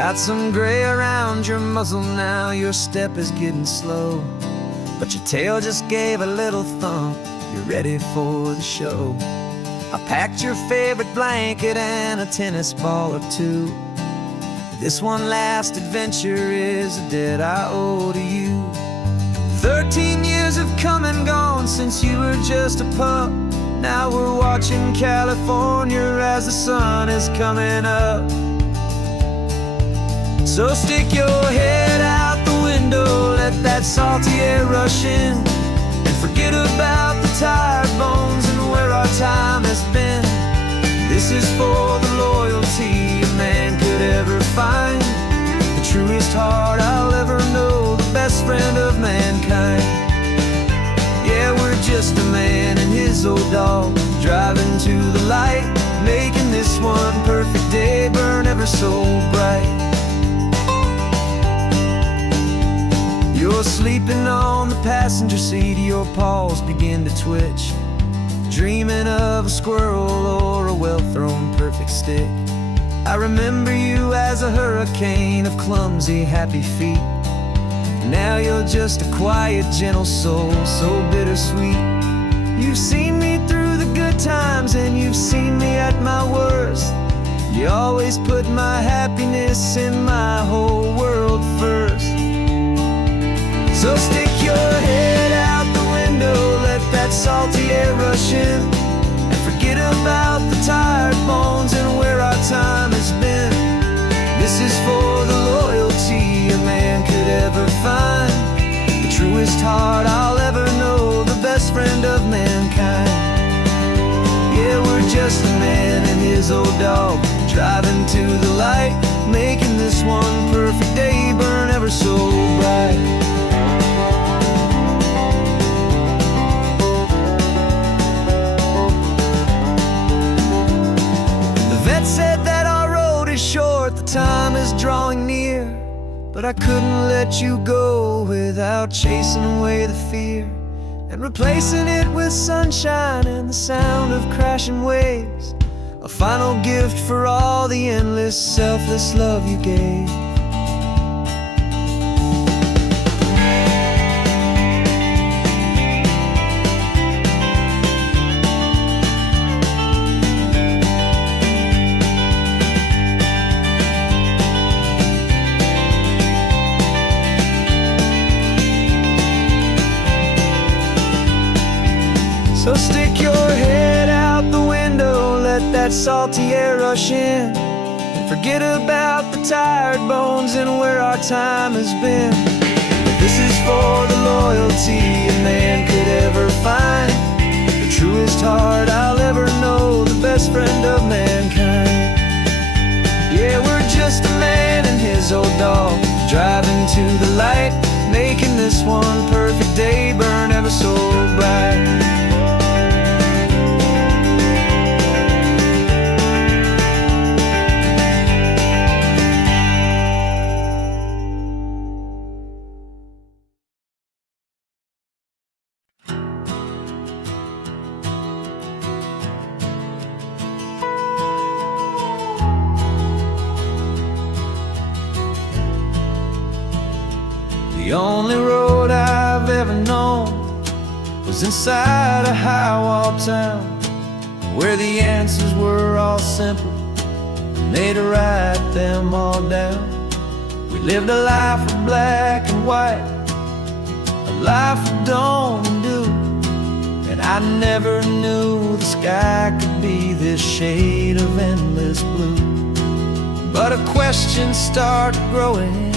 Got some gray around your muzzle now, your step is getting slow, but your tail just gave a little thump, you're ready for the show. I packed your favorite blanket and a tennis ball or two. This one last adventure is a debt I owe to you. 13 years have come and gone since you were just a pup. Now we're watching California as the sun is coming up. So stick your head out the window, let that salty air rush in, and forget about the tired bones and where our time has been. This is for the loyalty a man could ever find, the truest heart I'll ever know, the best friend of mankind. Yeah, we're just a man and his old dog, driving to the light, making this one perfect day burn ever so bright. You're sleeping on the passenger seat, your paws begin to twitch, dreaming of a squirrel or a well-thrown perfect stick. I remember you as a hurricane of clumsy, happy feet. Now you're just a quiet, gentle soul, so bittersweet. You've seen me through the good times and you've seen me at my worst. You always put my happiness in my whole world first. So stick your head out the window, let that salty air rush in, and forget about the tired bones and where our time has been. This is for the loyalty a man could ever find, the truest heart I'll ever know, the best friend of mankind. Yeah, we're just a man and his old dog, driving to the light, making this one perfect day burn ever so bright. Said that our road is short, the time is drawing near, but I couldn't let you go without chasing away the fear and replacing it with sunshine and the sound of crashing waves, a final gift for all the endless, selfless love you gave. So stick your head out the window, let that salty air rush in, and forget about the tired bones and where our time has been. This is for the loyalty a man could ever find, the truest heart I'll ever know, the best friend of mankind. Yeah, we're just a man and his old dog, driving to the light, making this one perfect day burn ever so bright. The only road I've ever known was inside a high-wall town, where the answers were all simple and they'd write them all down. We lived a life of black and white, a life of dawn and dew, and I never knew the sky could be this shade of endless blue. But a question started growing,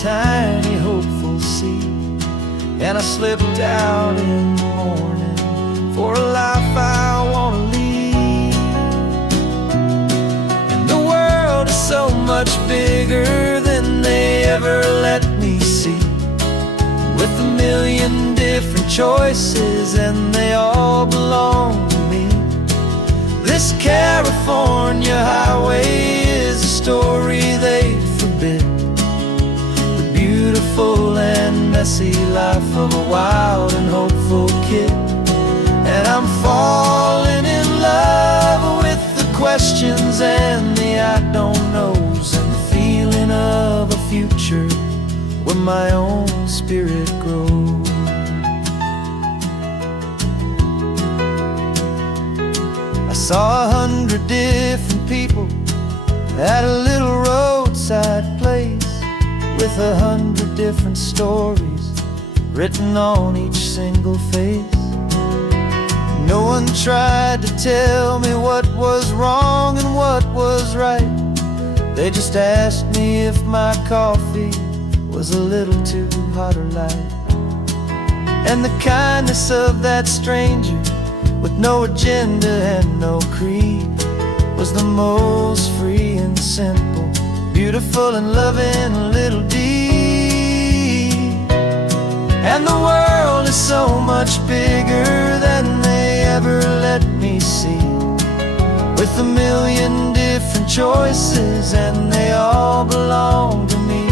tiny hopeful seed, and I slipped out in the morning for a life I want to lead. And the world is so much bigger than they ever let me see, with a million different choices and they all belong to me. This California highway is a story they forbid, beautiful and messy life of a wild and hopeful kid. And I'm falling in love with the questions and the I don't knows, and the feeling future where my own spirit grows. I saw 100 different people at a little roadside place, with 100 different stories written on each single face. No one tried to tell me what was wrong and what was right. They just asked me if my coffee was a little too hot or light. And the kindness of that stranger, with no agenda and no creed, was the most free and simple, beautiful and loving little deed. And the world is so much bigger than they ever let me see, with a million different choices and they all belong to me.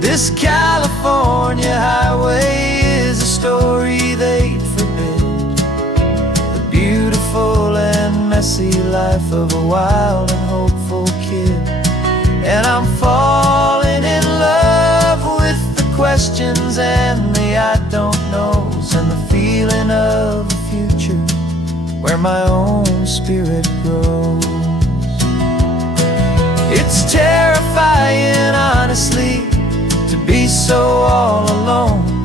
This California highway is a story they'd forbid, the beautiful and messy life of a wild and hopeful kid. And I'm falling in love with the questions and the I don't knows, and the feeling of a future where my own spirit grows. It's terrifying, honestly, to be so all alone,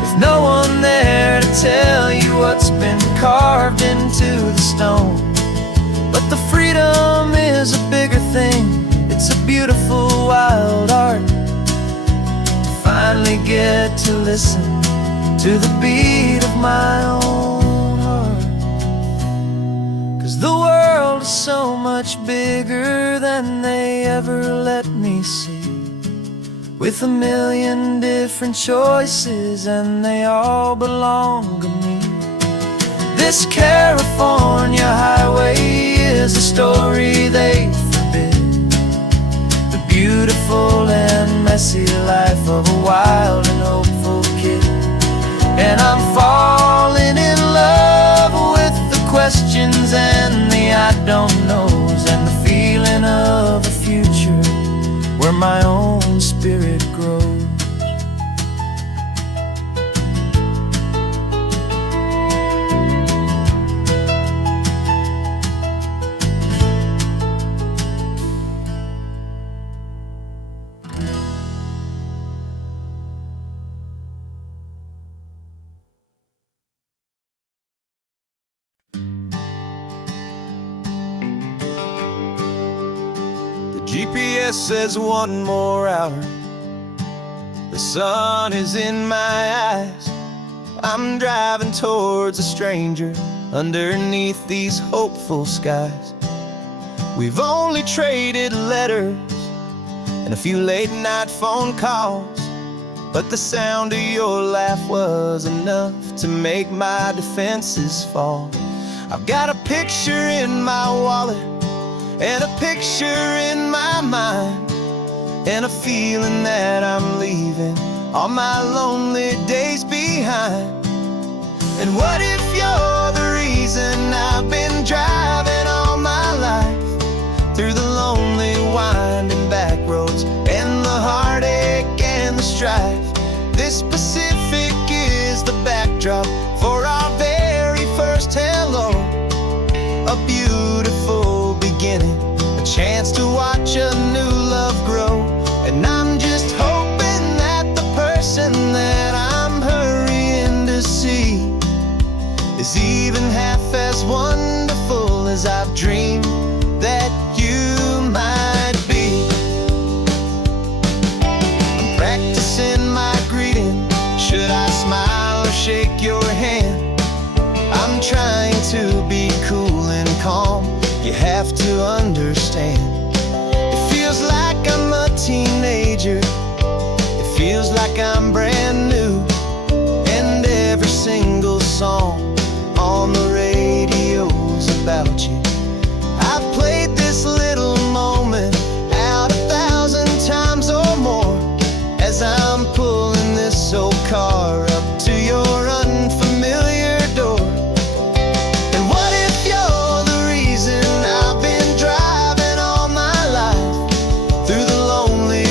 with no one there to tell you what's been carved into the stone. But the freedom is a bigger thing. It's a beautiful wild art to finally get to listen to the beat of my own heart. 'Cause the world is so much bigger than they ever let me see, with a million different choices and they all belong to me. This California highway is a story they forbid, the beautiful and messy life of a wild and hopeful kid. And I'm falling in love with the questions and the I don't knows, and the feeling of a future where my own spirit grows. GPS says 1 more hour. The sun is in my eyes. I'm driving towards a stranger underneath these hopeful skies. We've only traded letters and a few late night phone calls, but the sound of your laugh was enough to make my defenses fall. I've got a picture in my wallet and a picture in my mind, and a feeling that I'm leaving all my lonely days behind. And what if you're the reason I've been driving all my life, through the lonely winding back roads and the heartache and the strife? This Pacific is the backdrop for our very first hello, a beautiful beginning, a chance to watch a new love grow. And I'm just hoping that the person that I'm hurrying to see is even half as wonderful as I've dreamed that you might be. I'm practicing my greeting. Should I smile or shake your hand? I'm trying to be cool and calm. You have to understand, it feels like I'm a teenager. It feels like I'm brand new, and every single song on the radio's about you. I've played this little moment out 1,000 times or more, as I'm pulling this old car up to your unfamiliar door. And what if you're the reason I've been driving all my life, through the lonely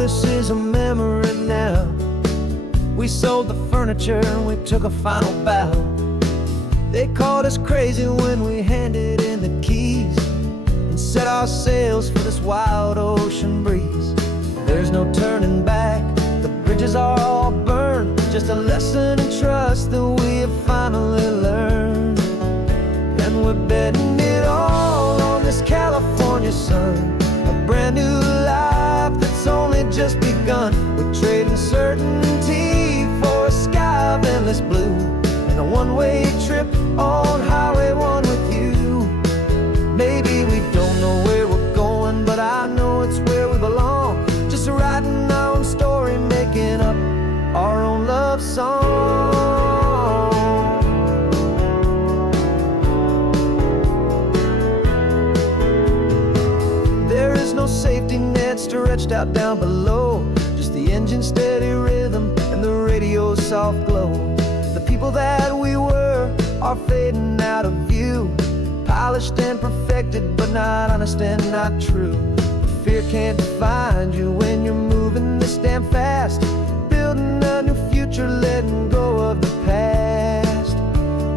notice is a memory now. We sold the furniture and we took a final bow. They called us crazy when we handed in the keys and set our sails for this wild ocean breeze. There's no turning back, the bridges are all burned. Just a lesson in trust that we have finally learned. And we're betting it all on this California sun, a brand new life that's only just begun. We're trading certainty for a sky of endless blue, and a one-way trip on Highway 1 with you. Maybe we don't know where we're going, but I know it's where we belong. Just writing our own story, making up our own love song. There is no safety net stretched out down below, just the engine's steady rhythm and the radio's soft glow. The people that we were are fading out of view, polished and perfected, but not honest and not true. Fear can't define you when you're moving this damn fast, building a new future, letting go of the past.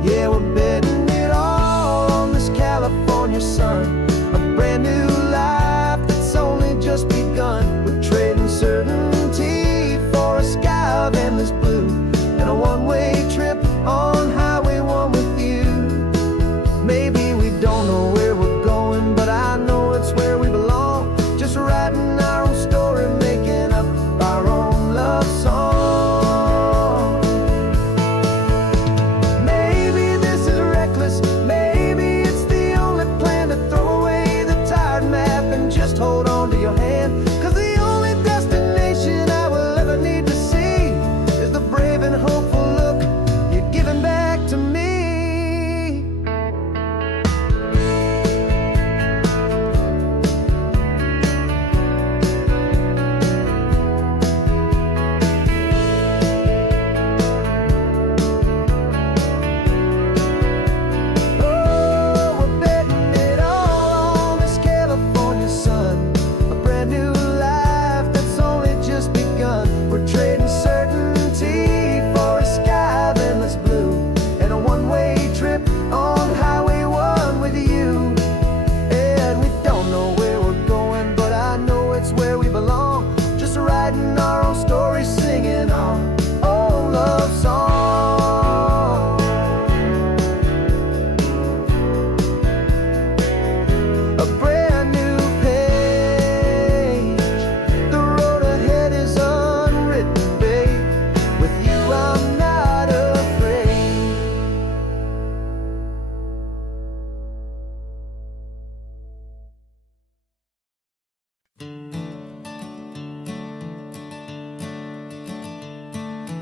Yeah, we're betting it all on this California sun, a brand new life that's only just begun. We're trading certainty for a sky of endless blue, and a one-way trip on Highway 1 with you. Maybe we don't know where we're going, but I know it's where we belong. Just writing our own story, making up our own love song. Maybe this is reckless, maybe it's the only plan to throw away the tired map and just hold on to your hand. 'Cause the only destination I will ever need to see is the brave and hopeful look you're giving back to me.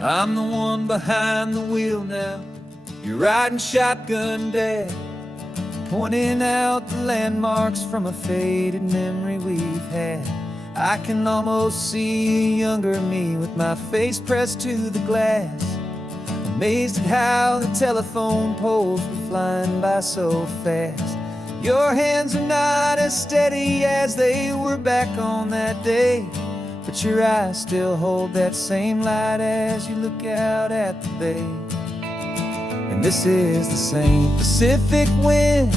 I'm the one behind the wheel now. You're riding shotgun, Dad, pointing out the landmarks from a faded memory we've had. I can almost see a younger me with my face pressed to the glass, amazed at how the telephone poles were flying by so fast. Your hands are not as steady as they were back on that day, but your eyes still hold that same light as you look out at the bay. And this is the same Pacific wind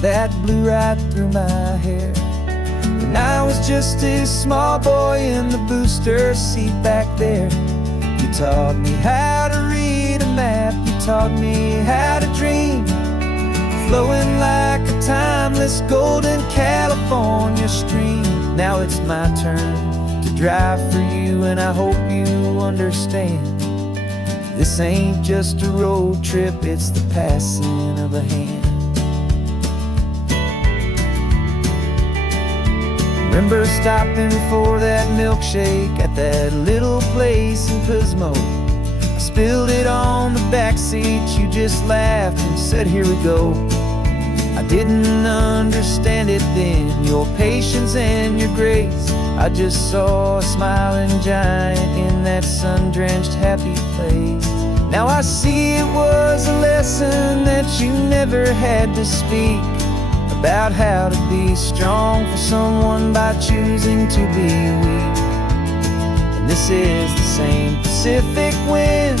that blew right through my hair when I was just a small boy in the booster seat back there. You taught me how to read a map, you taught me how to dream, flowing like a timeless golden California stream. Now it's my turn to drive for you, and I hope you understand. This ain't just a road trip, it's the passing of a hand. Remember stopping for that milkshake at that little place in Pismo? I spilled it on the back seat, you just laughed and said, here we go. I didn't understand it then, your patience and your grace. I just saw a smiling giant in that sun-drenched happy place. Now I see it was a lesson that you never had to speak, about how to be strong for someone by choosing to be weak. This is the same Pacific wind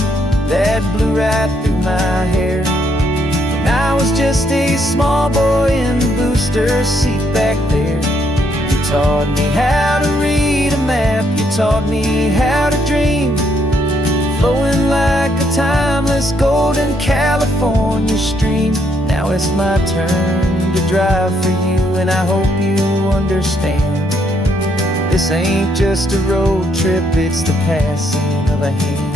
that blew right through my hair when I was just a small boy in the booster seat back there. You taught me how to read a map, you taught me how to dream, flowing like a timeless golden California stream. Now it's my turn to drive for you, and I hope you understand. This ain't just a road trip, it's the passing of a hand.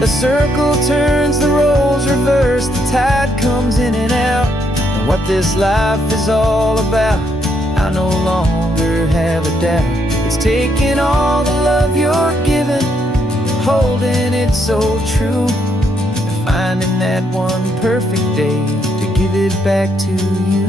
The circle turns, the roles reverse, the tide comes in and out. And what this life is all about, I no longer have a doubt. It's taking all the love you're giving, holding it so true, and finding that one perfect day to give it back to you.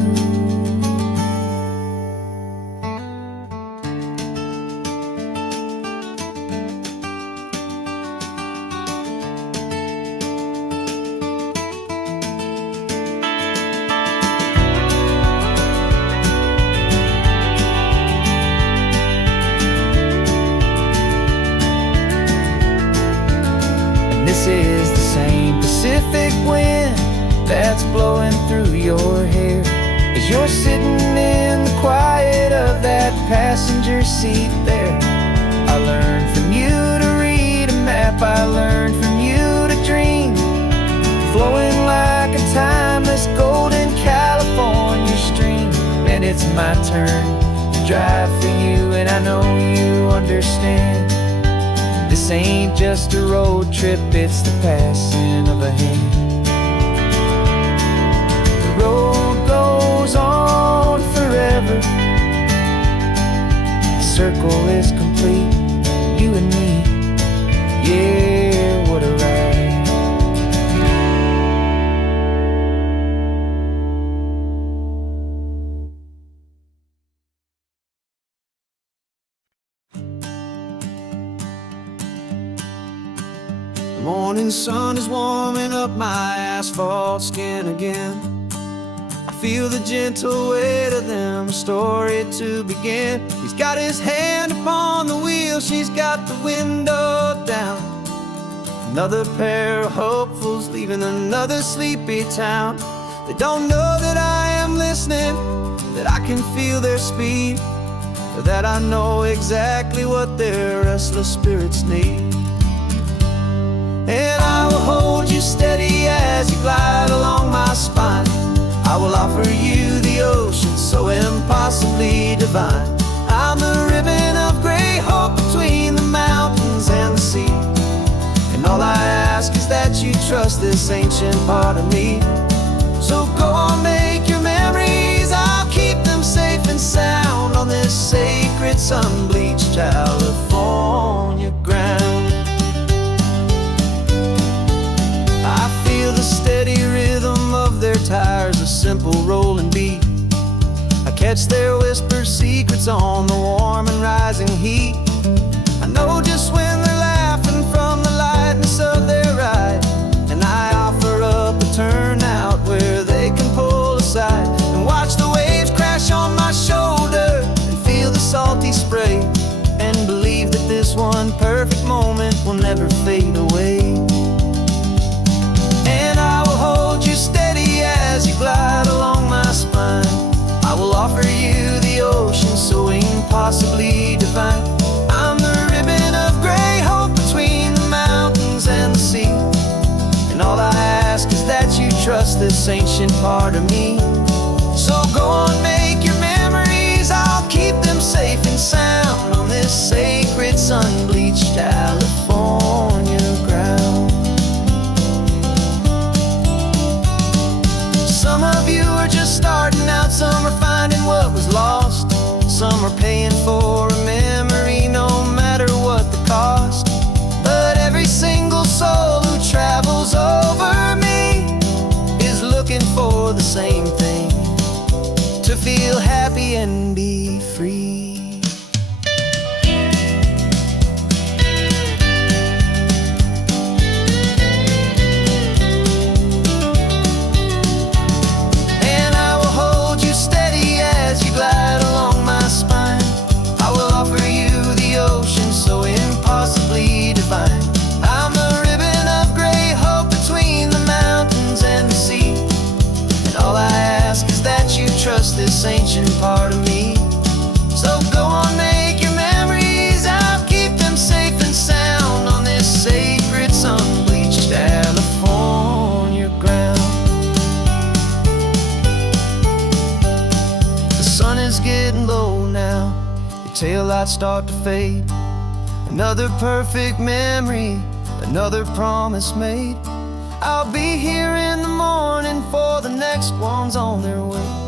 This is the same Pacific wind that's blowing through your hair as you're sitting in the quiet of that passenger seat there. I learned from you to read a map, I learned from you to dream, flowing like a timeless golden California stream. And it's my turn to drive for you, and I know you understand. This ain't just a road trip, it's the passing of a hand. The road goes on forever, the circle is complete, you and me, yeah, what a ride. The morning sun is warming up my asphalt skin again. I feel the gentle weight of them, story to begin. He's got his hand upon the wheel, she's got the window down. Another pair of hopefuls leaving another sleepy town. They don't know that I am listening, that I can feel their speed, or that I know exactly what their restless spirits need. And I will hold you steady as you glide along my spine. I will offer you the ocean so impossibly divine. I'm the ribbon of gray hope between the mountains and the sea, and all I ask is that you trust this ancient part of me. So go on, make your memories, I'll keep them safe and sound on this sacred sun-bleached California ground. I feel the steady rhythm of their tires, a simple rolling beat. I catch their whispered secrets on the warm and rising heat. I know just when they're laughing from the lightness of their ride, and I offer up a turnout where they can pull aside and watch the waves crash on my shoulder and feel the salty spray, and believe that this one perfect moment will never fade away. And I will hold you steady as you glide along my spine. I will offer you the ocean so impossibly divine. I'm the ribbon of gray hope between the mountains and the sea, and all I ask is that you trust this ancient part of me. So go on, make your memories, I'll keep them safe and sound on this sacred sun-bleached California ground. Some of you are just starting out, some are finding what was lost, some are paying for a memory no matter what the cost. But every single soul who travels over me is looking for the same thing, to feel happy and be free. Glide along my spine. I will offer you the just this ancient part of me. So go on, make your memories, I'll keep them safe and sound on this sacred sun-bleached California ground. The sun is getting low now, your taillights start to fade. Another perfect memory, another promise made. I'll be here in the morning for the next ones on their way.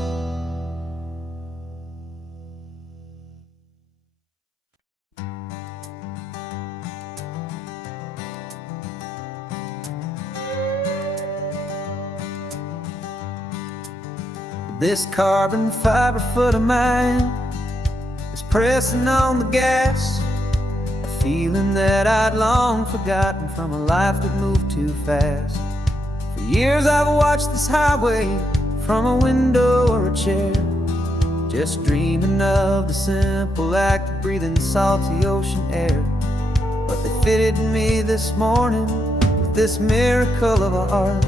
This carbon fiber foot of mine is pressing on the gas, a feeling that I'd long forgotten from a life that moved too fast. For years I've watched this highway from a window or a chair, just dreaming of the simple act of breathing salty ocean air. But they fitted me this morning with this miracle of art,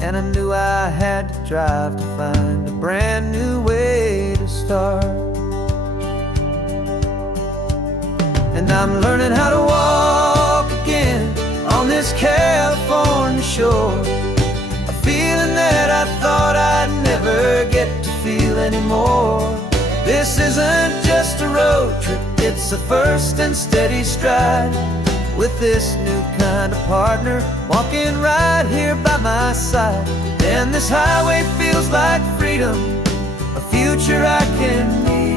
and I knew I had to drive to find a brand new way to start. And I'm learning how to walk again on this California shore, a feeling that I thought I'd never get to feel anymore. This isn't just a road trip, it's a first and steady stride, with this new kind of partner walking right here by my side. And this highway feels like freedom, a future I can need,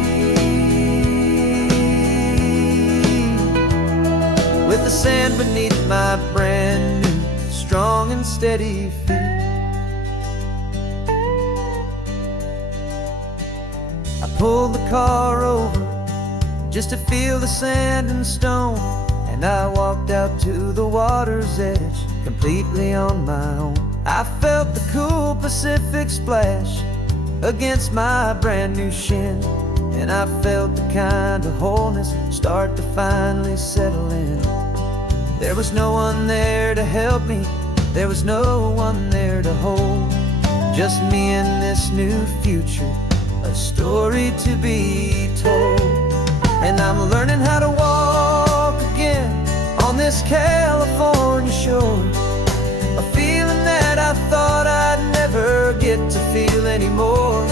with the sand beneath my brand new strong and steady feet. I pulled the car over just to feel the sand and stone, and I walked out to the water's edge completely on my own. I felt the cool Pacific splash against my brand new shin, and I felt the kind of wholeness start to finally settle in. There was no one there to help me, there was no one there to hold, just me and this new future, a story to be told. And I'm learning how to walk again on this California shore, a feeling that I thought I'd never get to feel anymore.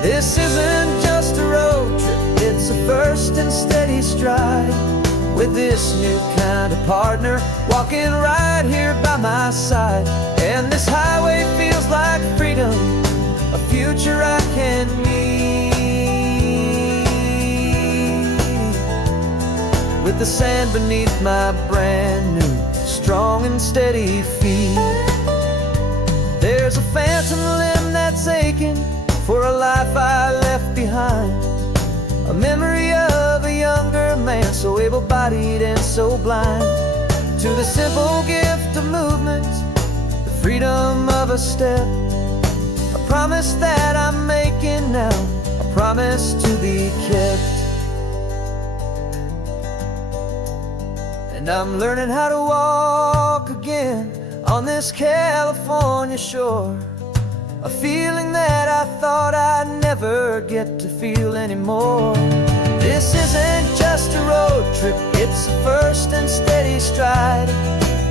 This isn't just a road trip, it's a first and steady stride, with this new kind of partner walking right here by my side. And this highway feels like freedom, a future I can need, with the sand beneath my brand new strong and steady feet. There's a phantom limb that's aching for a life I left behind, a memory of a younger man so able-bodied and so blind, to the simple gift of movement, the freedom of a step, a promise that I'm making now, a promise to be kept. And I'm learning how to walk again on this California shore, a feeling that I thought I'd never get to feel anymore. This isn't just a road trip, it's a first and steady stride,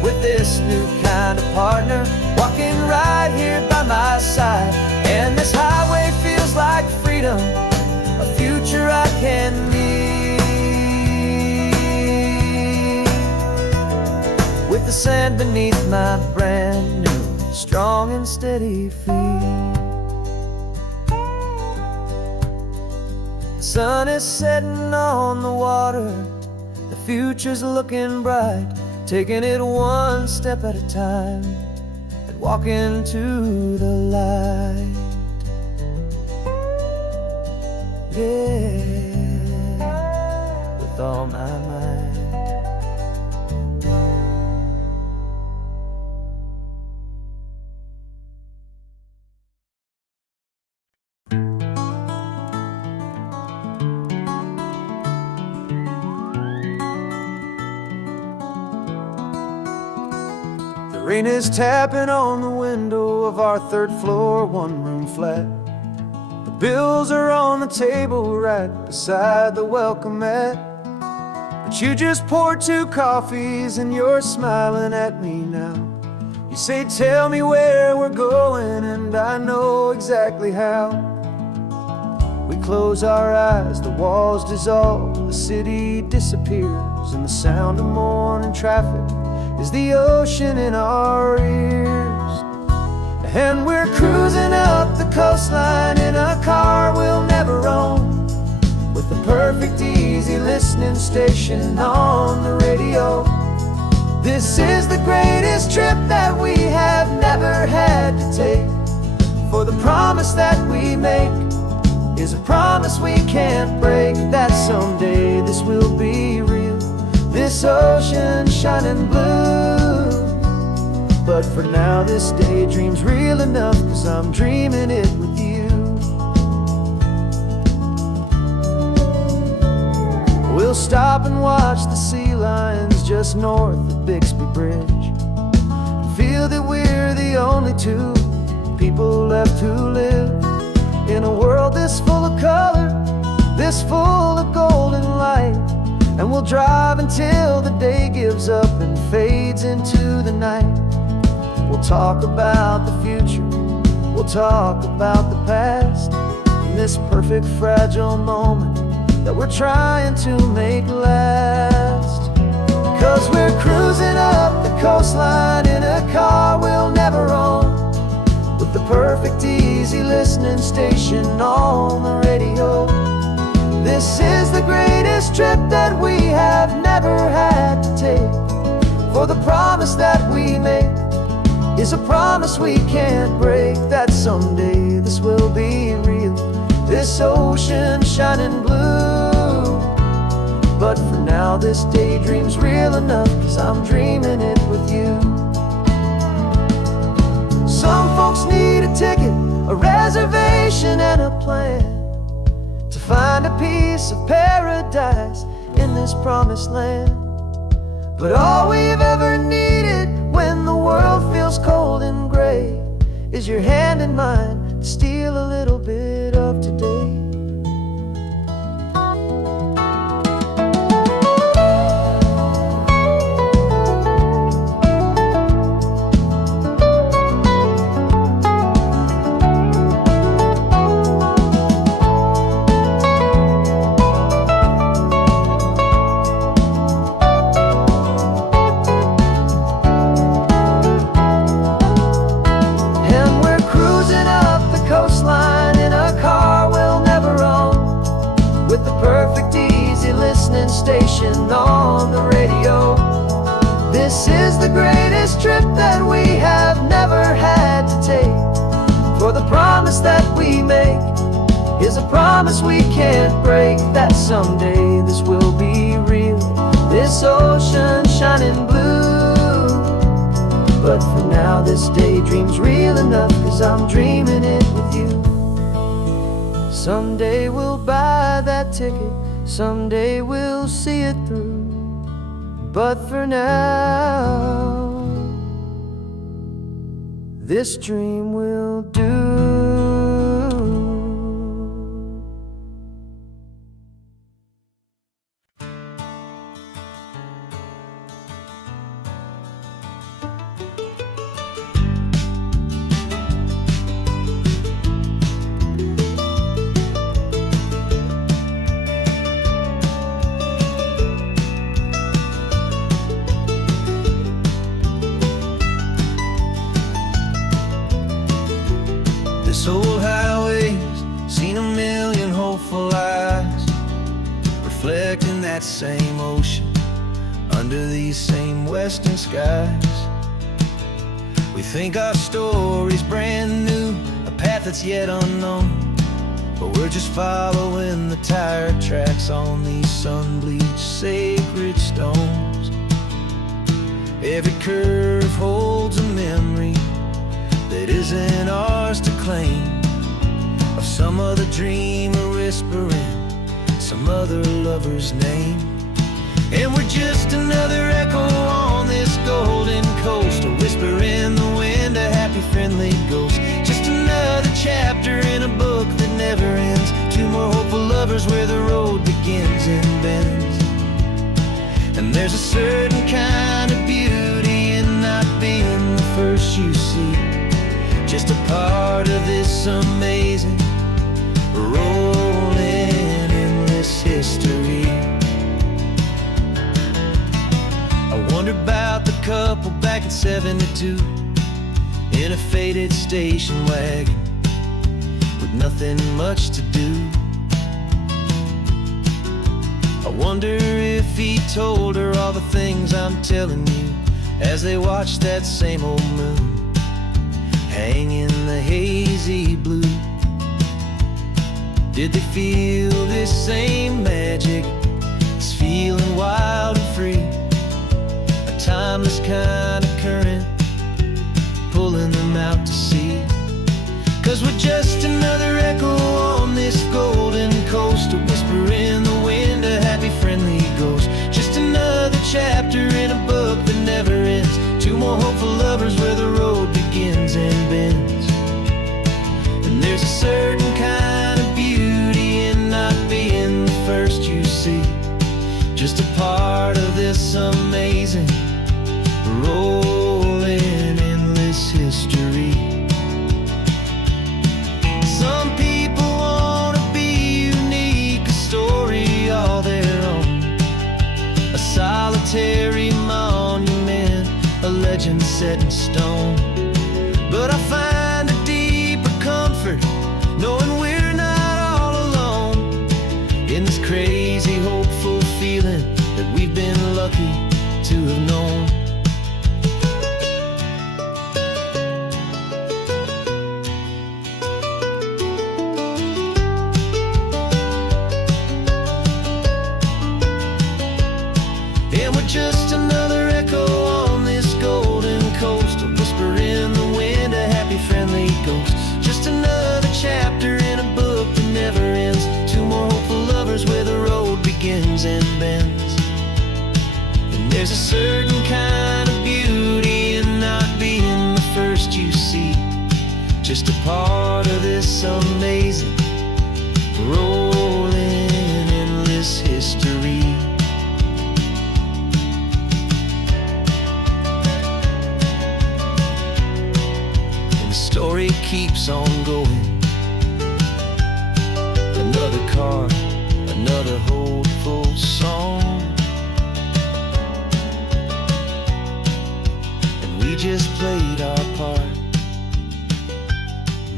with this new kind of partner walking right here by my side. And this highway feels like freedom, a future I can need, with the sand beneath my brand new strong and steady feet. The sun is setting on the water, the future's looking bright, taking it one step at a time and walking to the light. Yeah, with all my might. Rain is tapping on the window of our third floor, one room flat. The Bills are on the table right beside the welcome mat, but you just poured 2 coffees and you're smiling at me now. You say, tell me where we're going, and I know exactly how. We close our eyes, the walls dissolve, the city disappears, and the sound of morning traffic is the ocean in our ears. And we're cruising up the coastline in a car we'll never own, with the perfect easy listening station on the radio. This is the greatest trip that we have never had to take, for the promise that we make is a promise we can't break, that someday this will be real, this ocean shining blue. But for now this daydream's real enough, 'cause I'm dreaming it with you. We'll stop and watch the sea lions just north of Bixby Bridge, and feel that we're the only 2 people left who live in a world this full of color, this full of golden light. And we'll drive until the day gives up and fades into the night. We'll talk about the future, we'll talk about the past, in this perfect fragile moment that we're trying to make last. 'Cause we're cruising up the coastline in a car we'll never own, with the perfect easy listening station on the radio. This is the greatest trip that we have never had to take, for the promise that we make is a promise we can't break, that someday this will be real, this ocean shining blue. But for now this daydream's real enough, 'cause I'm dreaming it with you. Some folks need a ticket, a reservation and a plan, to find a piece of paradise in this promised land. But all we've ever needed when the world feels cold and gray is your hand in mine to steal a little bit of today. Station on the radio. This is the greatest trip that we have never had to take, for the promise that we make is a promise we can't break, that someday this will be real, this ocean shining blue. But for now this daydream's real enough, 'cause I'm dreaming it with you. Someday we'll buy that ticket, someday we'll see it through, but for now this dream will do. This old highway's seen a million hopeful eyes, reflecting that same ocean under these same western skies. We think our story's brand new, a path that's yet unknown, but we're just following the tire tracks on these sun-bleached sacred stones. Every curve holds a memory that isn't ours to claim, of some other dreamer whispering some other lover's name. And we're just another echo on this golden coast, a whisper in the wind, a happy friendly ghost, just another chapter in a book that never part of this amazing, rolling, endless history. I wonder about the couple back in '72 in a faded station wagon with nothing much to do. I wonder if he told her all the things I'm telling you as they watched that same old moon hang in the hazy blue. Did they feel this same magic, this feeling wild and free, a timeless kind of current pulling them out to sea? 'Cause we're just another echo on this golden coast, a whisper in the wind, a happy friendly ghost. Just another chapter in a book that never ends, two more hopeful lovers where the road begins and bends. And there's a certain kind of beauty in not being the first you see, just a part of this amazing, rolling, endless history. Some people want to be unique, a story all their own, a solitary monument, a legend set in stone. But I find a deeper comfort knowing we're not all alone in this crazy, hopeful feeling that we've been lucky to have known. And we're just another echo on this golden coast, a whisper in the wind, a happy friendly ghost. Just another chapter in a book that never ends, two more hopeful lovers where the road begins and bends. And there's a certain kind of beauty in not being the first you see, just a part of this amazing, rolling, endless history. Story keeps on going. Another card, another hopeful song, and we just played our part,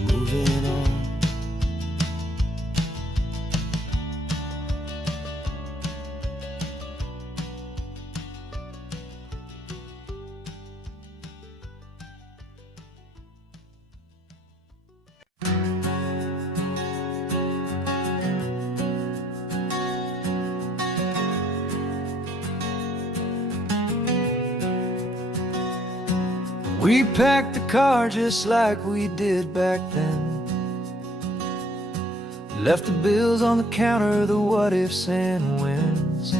moving on. We packed the car just like we did back then, left the bills on the counter, the what ifs and whens.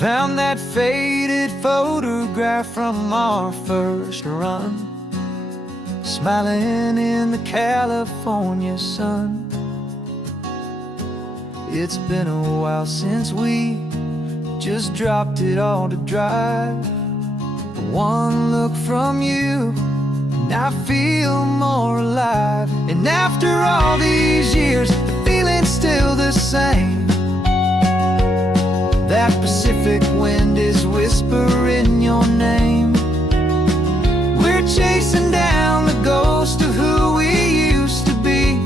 Found that faded photograph from our first run, smiling in the California sun. It's been a while since we just dropped it all to drive. One look from you and I feel more alive. And after all these years, the feeling's still the same. That Pacific wind is whispering your name. We're chasing down the ghost of who we used to be,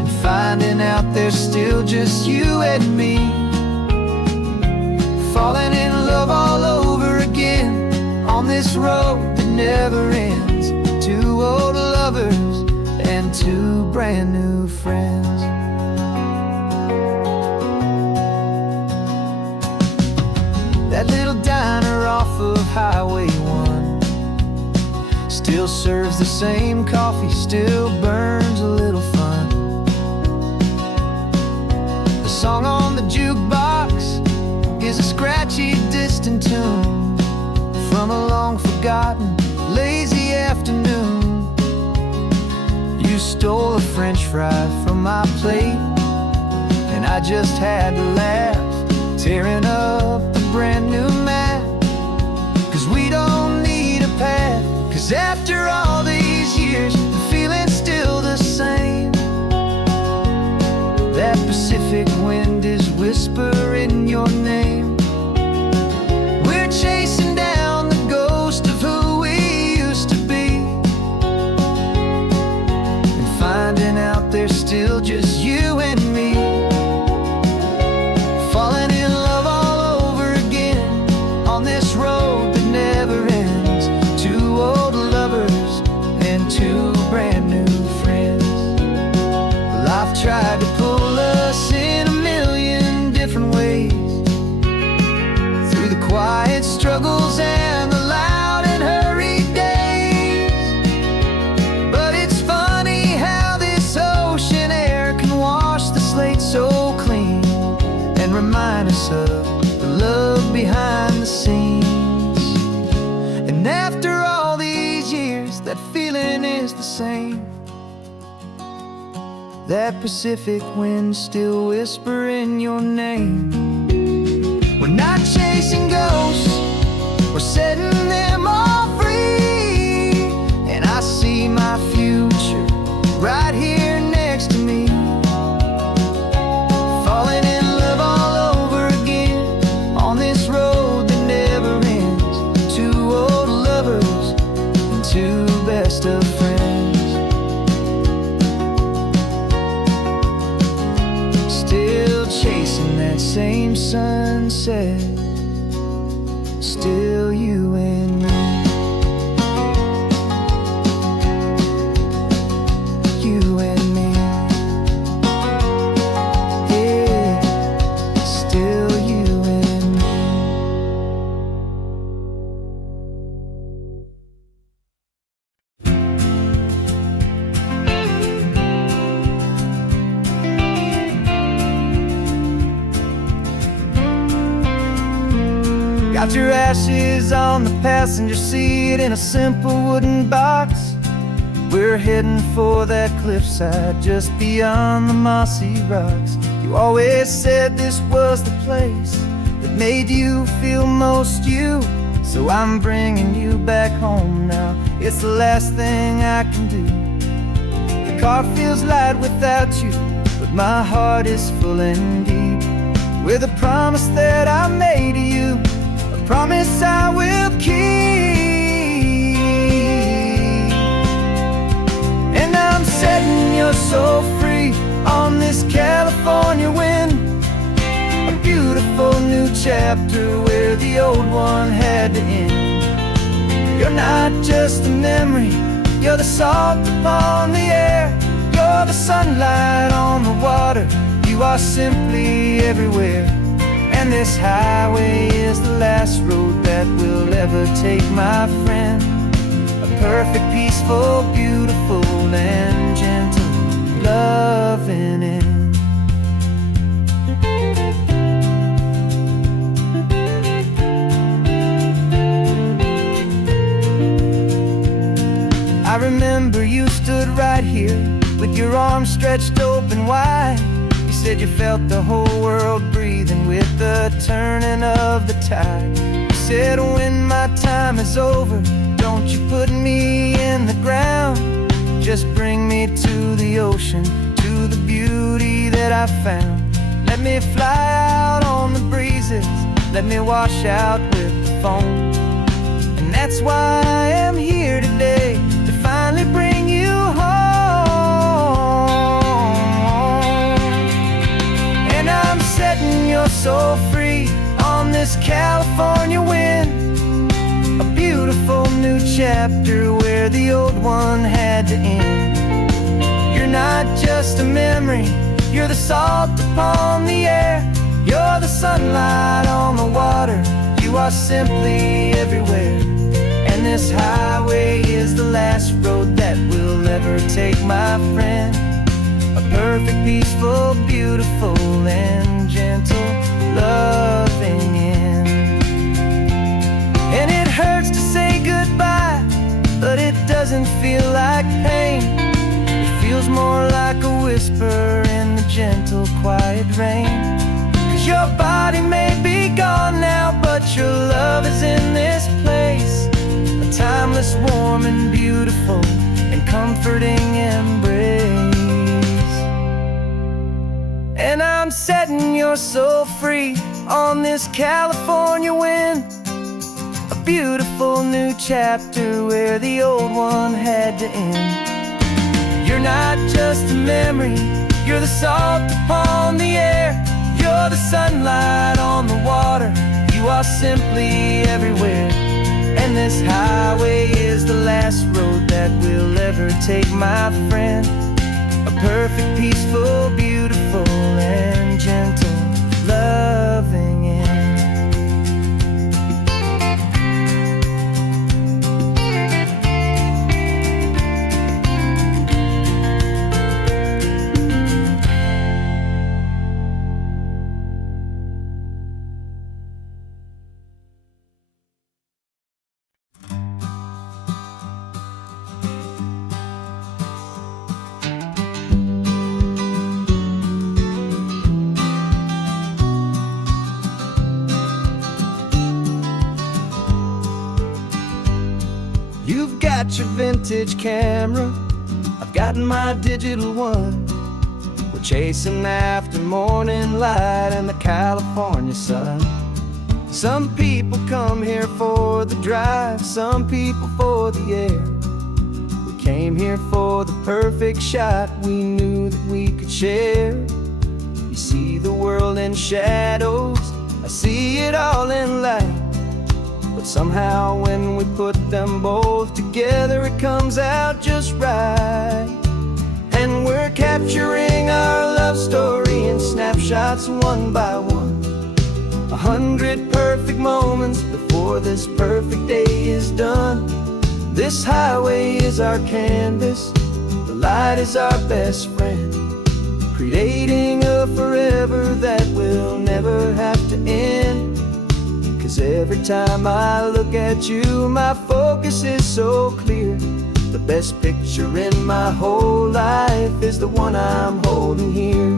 and finding out there's still just you and me, falling in love all over again on this road that never ends. Two old lovers and two brand new friends. That little diner off of Highway 1 still serves the same coffee, still burns a little fun. The song on the jukebox is a scratchy, distant tune from a long-forgotten, lazy afternoon. You stole a French fry from my plate, and I just had to laugh, tearing up a brand new map. 'Cause we don't need a path 'cause after all these years, the feeling's still the same. That Pacific wind is whispering your name. We're chasing down the ghost of who we used to be, and finding out there's still just you and me. Falling in love all over again on this road that never ends. Two old lovers and two brand new friends. Life tried to pull us in a million different ways, through the quiet struggles and the loud and hurried days. But it's funny how this ocean air can wash the slate so clean, and remind us of the love behind the scenes. And after all these years, that feeling is the same. That Pacific wind still whispering your name. We're not chasing ghosts, we're setting them all free. And I see my future right here next to me. Falling in love all over again on this road that never ends. Two old lovers and two best of friends. Still chasing that same sunset, still you and me. You and me. Yeah, still you and me. Got your ashes on the passenger seat in a simple wooden box. We're heading for that cliffside just beyond the mossy rocks. You always said this was the place that made you feel most you. So I'm bringing you back home now. It's the last thing I can do. The car feels light without you, but my heart is full and deep with a promise that I made to you, a promise I will keep. And I'm setting your soul free on this California wind, a beautiful new chapter where the old one had to end. You're not just a memory, you're the salt upon the air, you're the sunlight on the water, you are simply everywhere. And this highway is the last road that we'll ever take, my friend. A perfect, peaceful, beautiful, and gentle loving end. I remember you stood right here with your arms stretched open wide. You said you felt the whole world breathing with the turning of the tide. You said when my time is over, don't you put me in the ground, just bring me to the ocean, to the beauty that I found. Let me fly out on the breezes, let me wash out with the foam. And that's why I am here today, to finally bring you home. And I'm setting your soul free on this California wind, a beautiful new chapter where the old one had to end. You're not just a memory, you're the salt upon the air, you're the sunlight on the water, you are simply everywhere. And this highway is the last road that we'll ever take, my friend. A perfect, peaceful, beautiful, and gentle loving end. And it hurts to say goodbye, but it doesn't feel like pain. It feels more like a whisper in the gentle, quiet rain. 'Cause your body may be gone now, but your love is in this place. timeless, warm and beautiful, and comforting embrace. And I'm setting your soul free on this California wind, a beautiful new chapter where the old one had to end. You're not just a memory, you're the salt upon the air, you're the sunlight on the water, you are simply everywhere. And this highway is the last road that we'll ever take, my friend. A perfect, peaceful, beautiful, and gentle, loving end. You've got your vintage camera, I've got my digital one. We're chasing after morning light and the California sun. Some people come here for the drive, some people for the air. We came here for the perfect shot we knew that we could share. You see the world in shadows, I see it all in light. But somehow when we put them both together, it comes out just right. And we're capturing our love story in snapshots one by one. 100 perfect moments before this perfect day is done. This highway is our canvas, the light is our best friend, creating a forever that will never have to end. 'Cause every time I look at you, my focus is so clear. The best picture in my whole life is the one I'm holding here.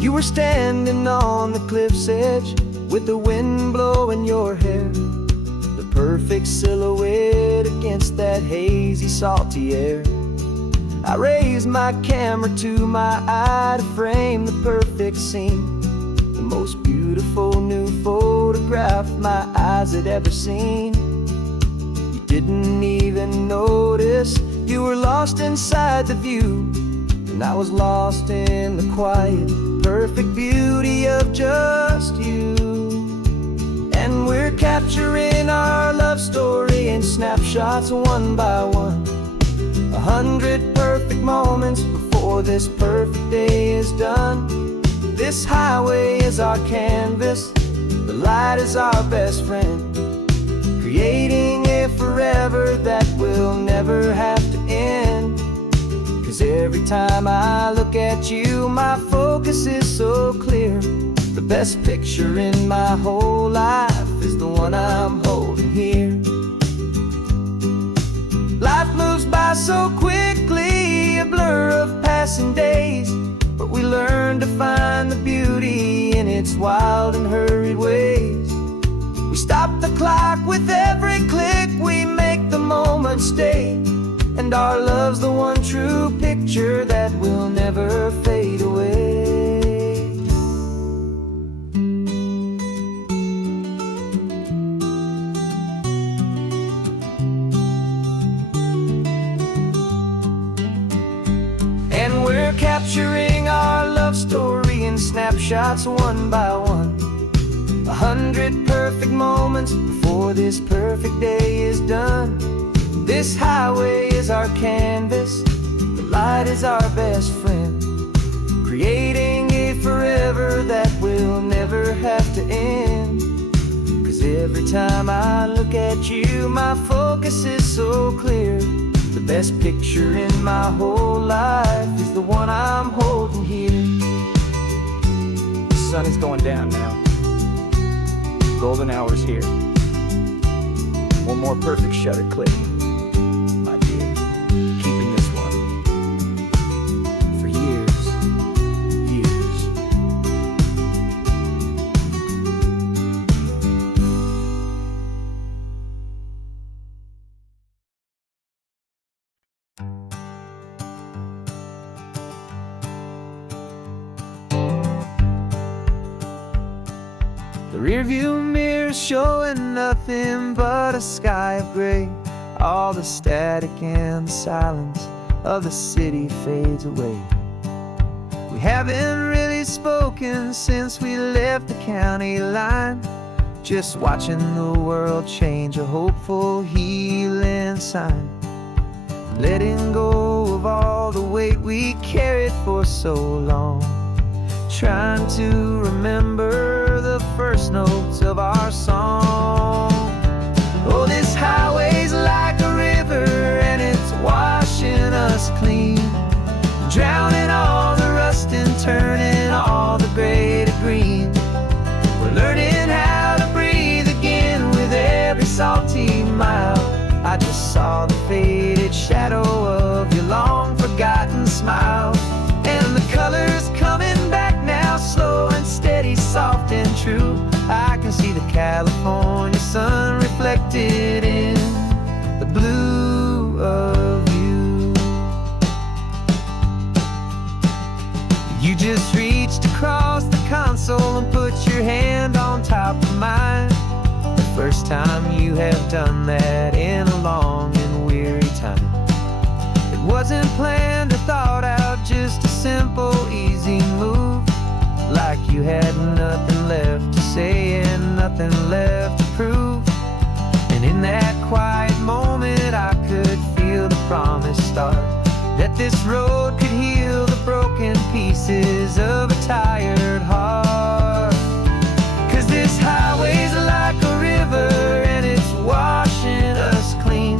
You were standing on the cliff's edge with the wind blowing your hair, the perfect silhouette against that hazy, salty air. I raised my camera to my eye to frame the perfect scene, the most beautiful new photograph my eyes had ever seen. You didn't even notice, you were lost inside the view, and I was lost in the quiet, perfect beauty of just you. And we're capturing our love story in snapshots one by one. 100 perfect moments before this perfect day is done. This highway is our canvas, the light is our best friend, creating a forever that will never have to end. 'Cause every time I look at you, my focus is so clear. The best picture in my whole life is the one I'm holding here. Life moves by so quickly, a blur of passing days, but we learn to find the beauty in its wild and hurried ways. We stop the clock with every click, we make the moment stay, and our love's the one true picture that will never fade away. And we're capturing our love story in snapshots one by one. 100 perfect moments before this perfect day is done. This highway is our canvas, the light is our best friend, creating a forever that will never have to end. 'Cause every time I look at you, my focus is so clear. The best picture in my whole life is the one I'm holding here. The sun is going down now, golden hour's here. One more perfect shutter click, my dear, keeping this one for years. The rearview mirror showing nothing but a sky of gray. All the static and the silence of the city fades away. We haven't really spoken since we left the county line, just watching the world change, a hopeful healing sign. Letting go of all the weight we carried for so long, trying to remember the first notes of our song. Oh, this highway's like a river and it's washing us clean, drowning all the rust and turning all the gray to green. We're learning how to breathe again with every salty mile. I just saw the faded shadow of your long forgotten smile, and the colors coming back now, slow and steady, soft and true. I can see the California sun reflected in the blue of you. You just reached across the console and put your hand on top of mine. The first time you have done that in a long and weary time. It wasn't planned or thought out, just a simple, easy move. Like you had nothing left to say and nothing left to prove. And in that quiet moment I could feel the promise start, that this road could heal the broken pieces of a tired heart. 'Cause this highway's like a river and it's washing us clean,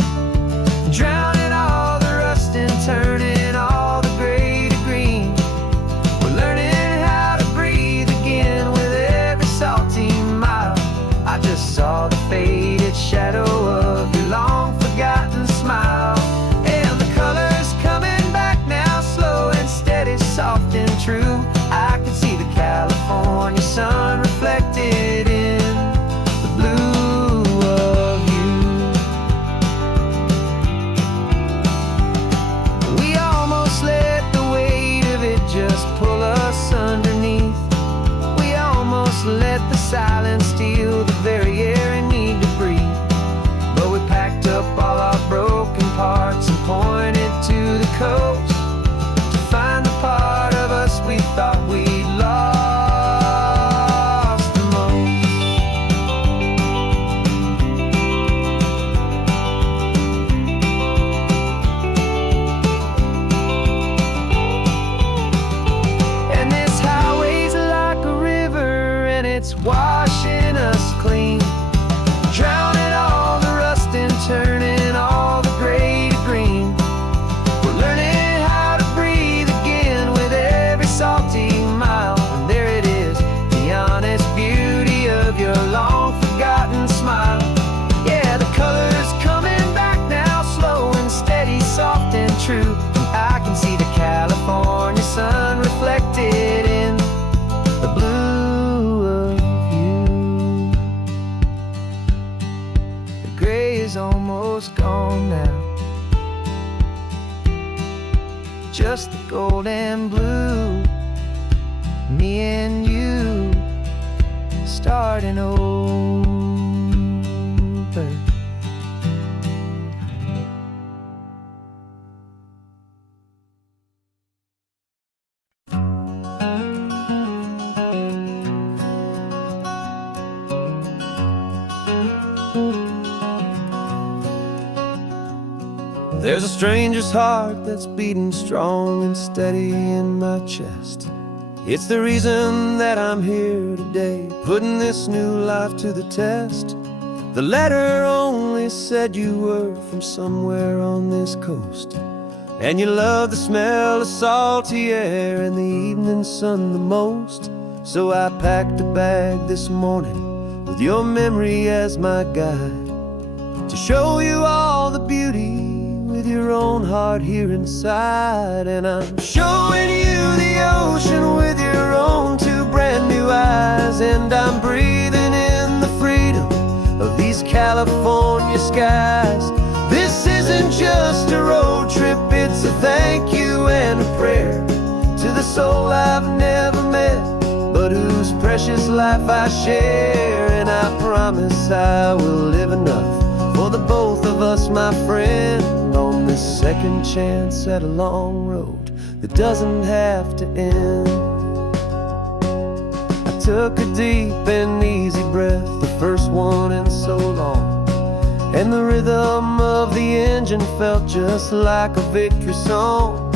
drowning all the rust and turning all the gray to green. We're learning how to breathe again with every salty mile. I just saw the faded shadow of your long forgotten smile, and the colors coming back now, slow and steady, soft and true. I can see the California sun reflected in the blue of you. We almost let the weight of it just pull us underneath. We almost let the silence steal the very air I need to breathe. But we packed up all our broken parts and pointed to the coast to find the part of us we thought we'd lost the most. And this highway's like a river and it's washing us clean, drowning all the rust and turning all the gray to green. We're learning how to breathe again with every salty mile. And there it is, the honest beauty of your long forgotten smile. Yeah, the colors coming back now, slow and steady, soft and true. I can see the California sun reflected in the blue of you. The gray is almost gone now, just the gold and blue. Me and you starting over. There's a stranger's heart that's beating strong and steady in my chest. It's the reason that I'm here today, putting this new life to the test. The letter only said you were from somewhere on this coast, and you love the smell of salty air and the evening sun the most. So I packed a bag this morning with your memory as my guide, to show you all the beauty with your own heart here inside. And I'm showing you the ocean with your own two brand new eyes, and I'm breathing in the freedom of these California skies. This isn't just a road trip, it's a thank you and a prayer to the soul I've never met, but who whose precious life I share. And I promise I will live enough for the both of us, my friend, on this second chance at a long road that doesn't have to end. I took a deep and easy breath, the first one in so long, and the rhythm of the engine felt just like a victory song.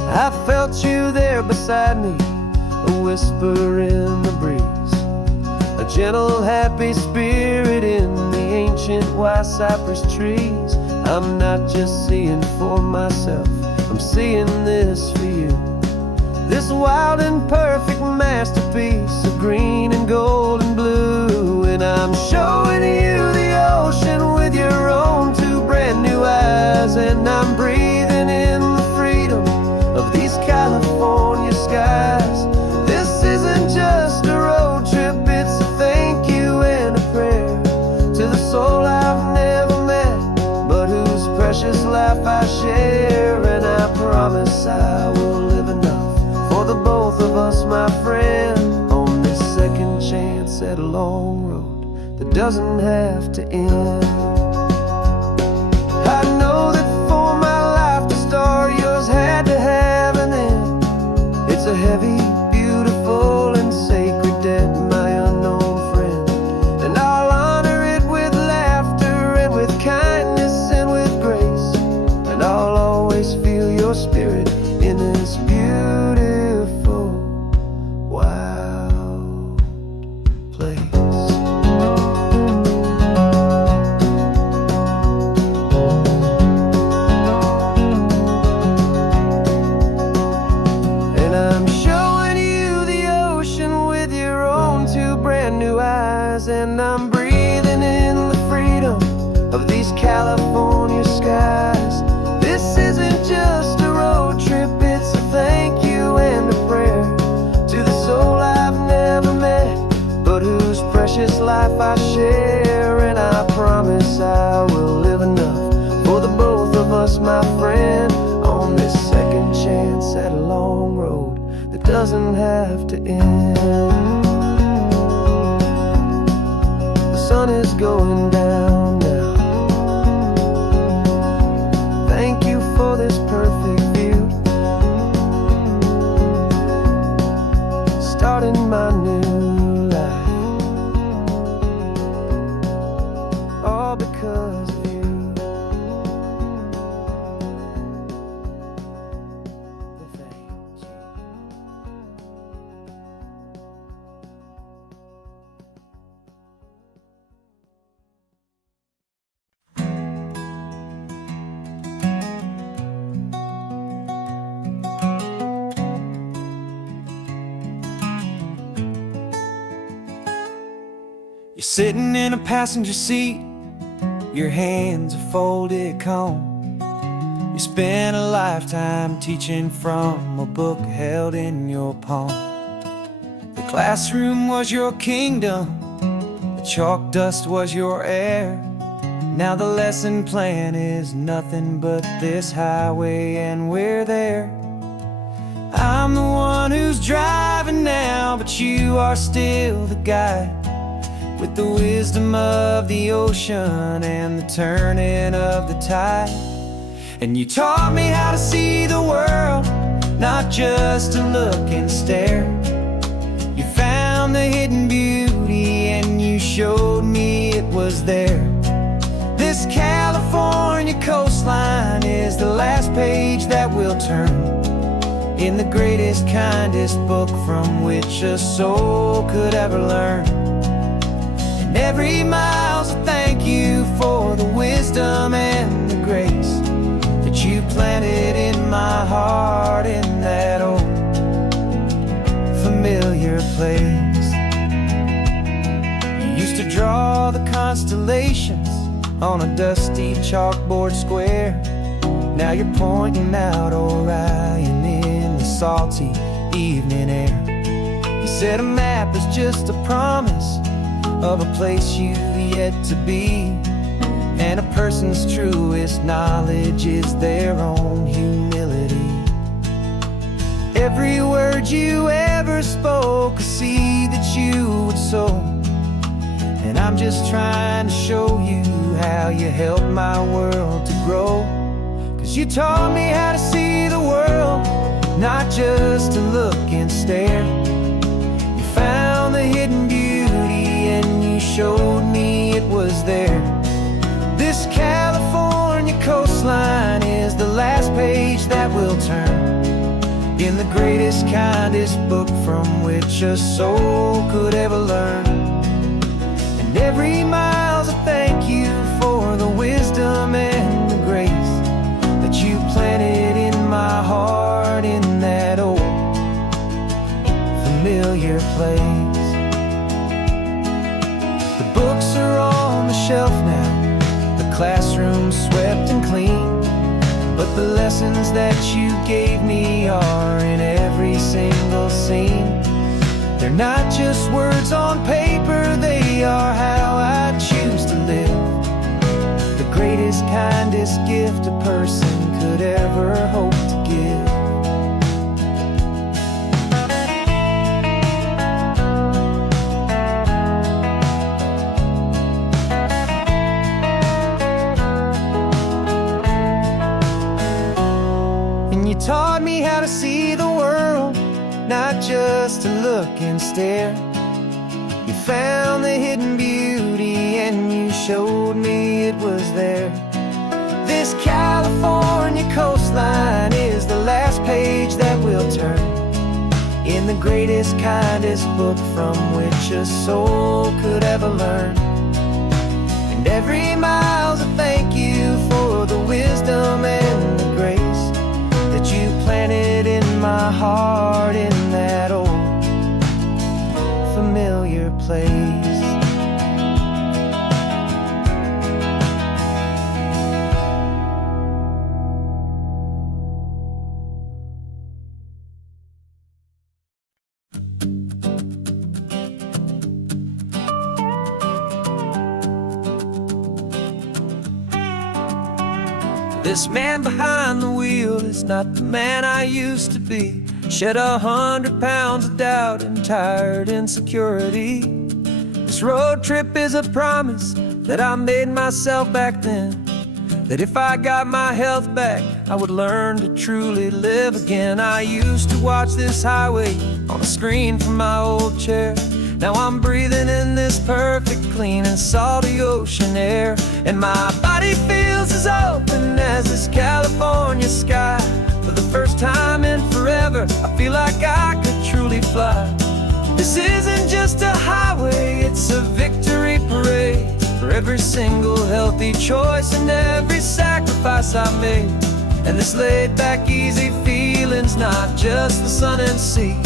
I felt you there beside me, a whisper in the breeze, a gentle, happy spirit in the ancient white cypress trees. I'm not just seeing for myself, I'm seeing this for you. This wild and perfect masterpiece of green and gold and blue. And I'm showing you the ocean with your own two brand new eyes. And I'm breathing in the freedom of these California skies. This isn't just a road trip, it's a thank you and a prayer to the soul I've never met, but whose precious life I share. And I promise I will live enough for the both of us, my friend, on this second chance at a long road that doesn't have to end. I know that for my life to start, yours had to have an end. It's a heavy, beautiful, and sacred debt, my unknown friend, and I'll honor it with laughter and with kindness and with grace. And I'll always feel your spirit in this beautiful, wild place. And I'm showing you the ocean with your own two brand new eyes. And I'm breathing in the freedom of these California skies. This isn't just a road trip, it's a thank you and a prayer to the soul I've never met, but whose precious life I share. And I promise I will live enough for the both of us, my friend, on this second chance at a long road that doesn't have to end. The sun is going down now. Thank you for this perfect view, starting my new life, all because of you. Thank you. You're sitting in a passenger seat, your hands are folded calm. You spent a lifetime teaching from a book held in your palm. The classroom was your kingdom, the chalk dust was your air. Now the lesson plan is nothing but this highway, and we're there. I'm the one who's driving now, but you are still the guide, with the wisdom of the ocean and the turning of the tide. And you taught me how to see the world, not just to look and stare. You found the hidden beauty and you showed me it was there. This California coastline is the last page that we'll turn in the greatest, kindest book from which a soul could ever learn. And every mile's a thank you for the wisdom and the grace that you planted in my heart in that old familiar place. You used to draw the constellations on a dusty chalkboard square. Now you're pointing out Orion in the salty evening air. You said a map is just a promise of a place you've yet to be, and a person's truest knowledge is their own humility. Every word you ever spoke, a seed that you would sow. And I'm just trying to show you how you helped my world to grow. 'Cause you taught me how to see the world, not just to look and stare. You found the hidden beauty and you showed me it was there. This California coastline is the last page that we'll turn in the greatest, kindest book from which a soul could ever learn. And every mile's a thank you for the wisdom and the grace that you planted in my heart in that old familiar place. The books are on the shelf now, the classroom swept and clean, but the lessons that you gave me are in every single scene. They're not just words on paper, they are how I choose to live. The greatest, kindest gift a person could ever hope to give. Taught me how to see the world, not just to look and stare. You found the hidden beauty and you showed me it was there. This California coastline is the last page that we'll turn in the greatest, kindest book from which a soul could ever learn. And every mile's a thank you for the wisdom and the grace that you planted in my heart in that old familiar place. This man behind the wheel is not the man I used to be. Shed 100 pounds of doubt and tired insecurity. This road trip is a promise that I made myself back then, that if I got my health back, I would learn to truly live again. I used to watch this highway on a screen from my old chair. Now I'm breathing in this perfect, clean and salty ocean air. And my body feels as open as this California sky. For the first time in forever, I feel like I could truly fly. This isn't just a highway, it's a victory parade for every single healthy choice and every sacrifice I made. And this laid back, easy feeling's not just the sun and sea,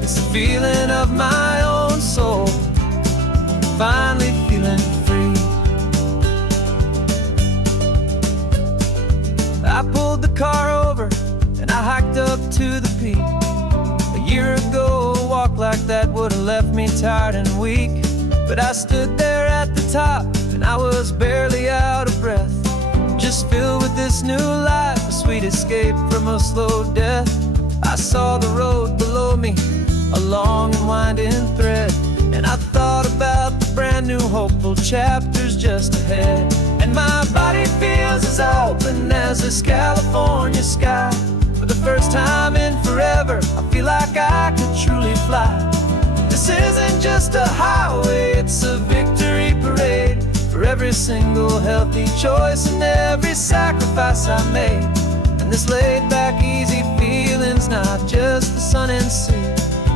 it's the feeling of my own soul, finally feeling free. I pulled the car over and I hiked up to the peak. A year ago, a walk like that would have left me tired and weak. But I stood there at the top and I was barely out of breath, just filled with this new life, a sweet escape from a slow death. I saw the road below me, a long and winding thread, and I thought about the brand new hopeful chapters just ahead. And my body feels as open as this California sky. For the first time in forever, I feel like I could truly fly. This isn't just a highway, it's a victory parade for every single healthy choice and every sacrifice I made. And this laid back, easy feeling's not just the sun and sea,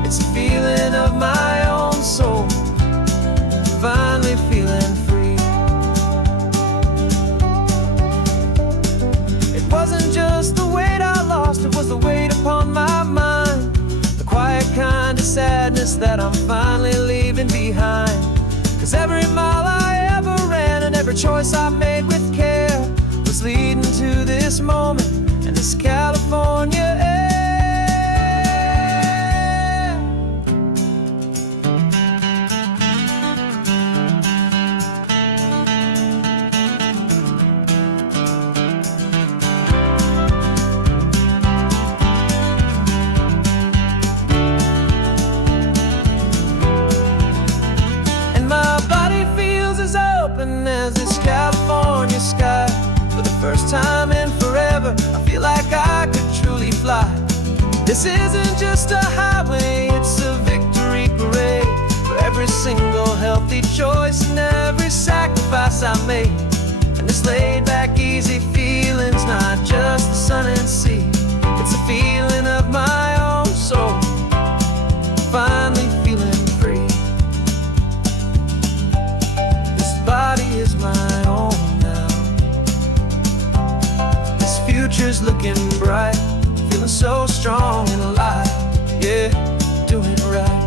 it's a feeling of my own soul, finally feeling free. It wasn't just the weight I lost, it was the weight upon my mind, the quiet kind of sadness that I'm finally leaving behind. 'Cause every mile I ever ran and every choice I made with care was leading to this moment and this California air. first time in forever, I feel like I could truly fly. This isn't just a highway, it's a victory parade for every single healthy choice and every sacrifice I made. And this laid back, easy feeling's not just the sun and sea, it's a feeling of my own soul, finally feeling free. This body is my own now. This future's looking bright, feeling so strong and alive. Yeah, doing it right.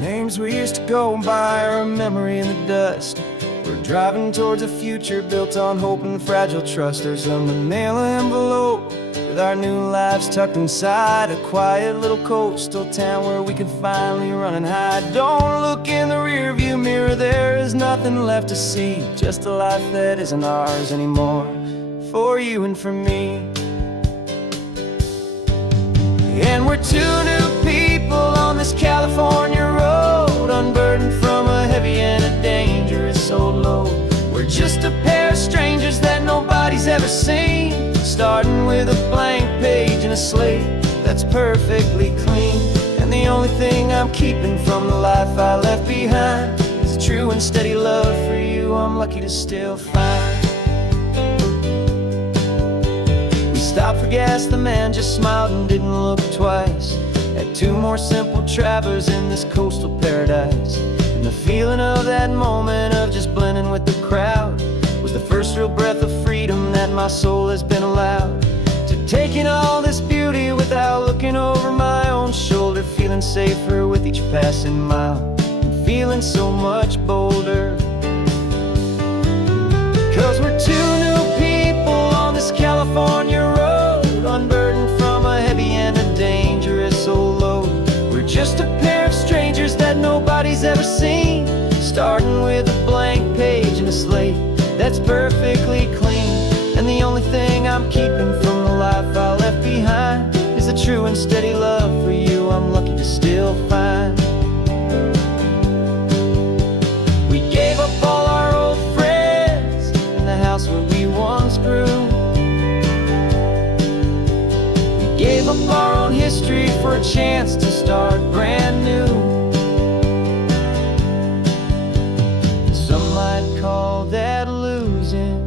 Names we used to go by are a memory in the dust. We're driving towards a future built on hope and fragile trust. There's a manila envelope with our new lives tucked inside, a quiet little coastal town where we can finally run and hide. Don't look in the rearview mirror, there is nothing left to see, just a life that isn't ours anymore, for you and for me. And we're two new people on this California road, unburdened from a heavy and a dangerous old load. We're just a pair of strangers that nobody's ever seen, starting with a blank page and a slate that's perfectly clean. And the only thing I'm keeping from the life I left behind is a true and steady love for you I'm lucky to still find. Stopped for gas, the man just smiled and didn't look twice. Had two more simple travelers in this coastal paradise. And the feeling of that moment of just blending with the crowd was the first real breath of freedom that my soul has been allowed to take in all this beauty without looking over my own shoulder, feeling safer with each passing mile and feeling so much bolder. 'Cause we're two new people on this California road, unburdened from a heavy and a dangerous old load. We're just a pair of strangers that nobody's ever seen, starting with a blank page and a slate that's perfectly clean. And the only thing I'm keeping from the life I left behind is a true and steady love for you I'm lucky to still find. We gave up all our old friends in the house where we once grew. Gave up our own history for a chance to start brand new. Some might call that losing,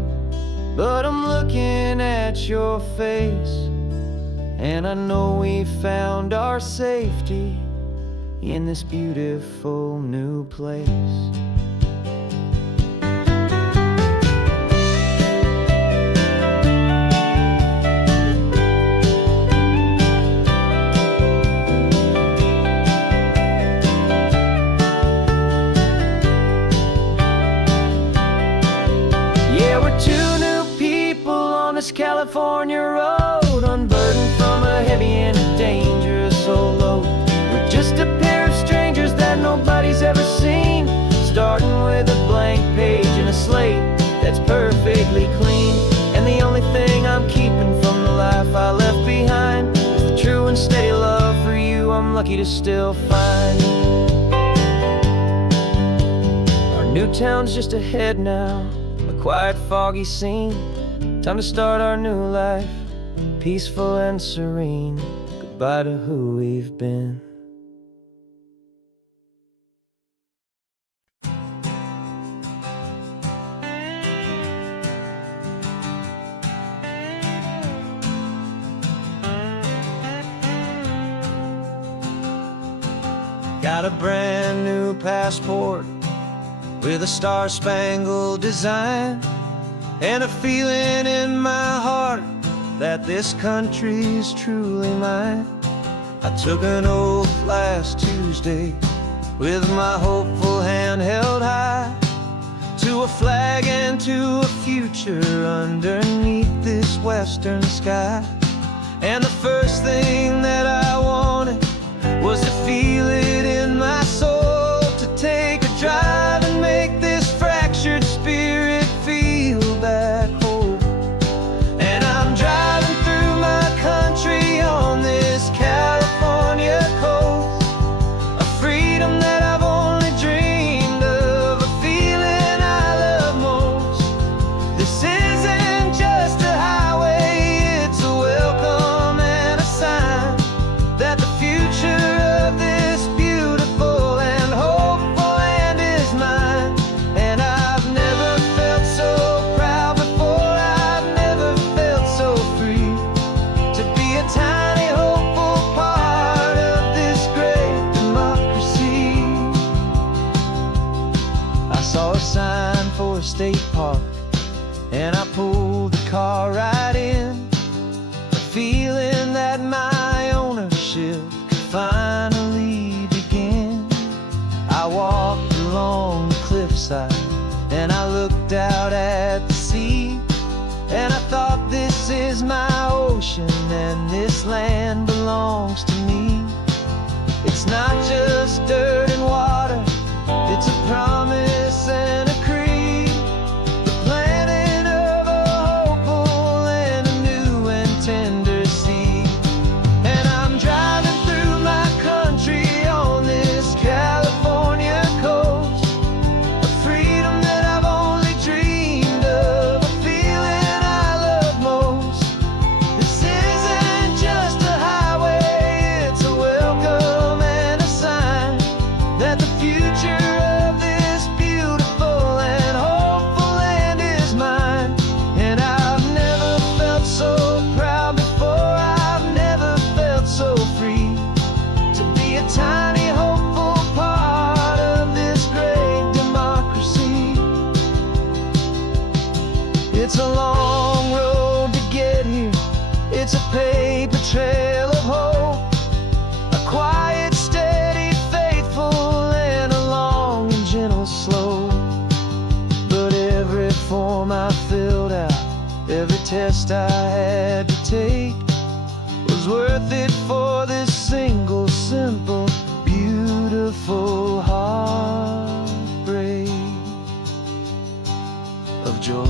but I'm looking at your face, and I know we found our safety in this beautiful new place. This California road, unburdened from a heavy and a dangerous old load. We're just a pair of strangers that nobody's ever seen, starting with a blank page and a slate that's perfectly clean. And the only thing I'm keeping from the life I left behind is the true and steady love for you I'm lucky to still find. Our new town's just ahead now, a quiet, foggy scene. Time to start our new life, peaceful and serene. Goodbye to who we've been. Got a brand new passport with a star-spangled design, and a feeling in my heart that this country's truly mine. I took an oath last Tuesday with my hopeful hand held high to a flag and to a future underneath this western sky. And the first thing that I wanted was to feel it in my soul, to take a drive and make belongs to me. It's not just dirt and water, it's a promise and a creed, the planting of a hopeful and a new and tender seed. And I'm driving through my country on this California coast, a freedom that I've only dreamed of, a feeling I love most. This isn't just a highway, it's a welcome and a sign that the future of this beautiful and hopeful land is mine. And I've never felt so proud before, I've never felt so free to be a tiny hopeful part of this great democracy. It's a long road to get here, it's a paper trail of hope, a quiet, steady, faithful, and a long and gentle slope. But every form I filled out, every test I had to take, was worth it for this single, simple, beautiful heartbreak of joy.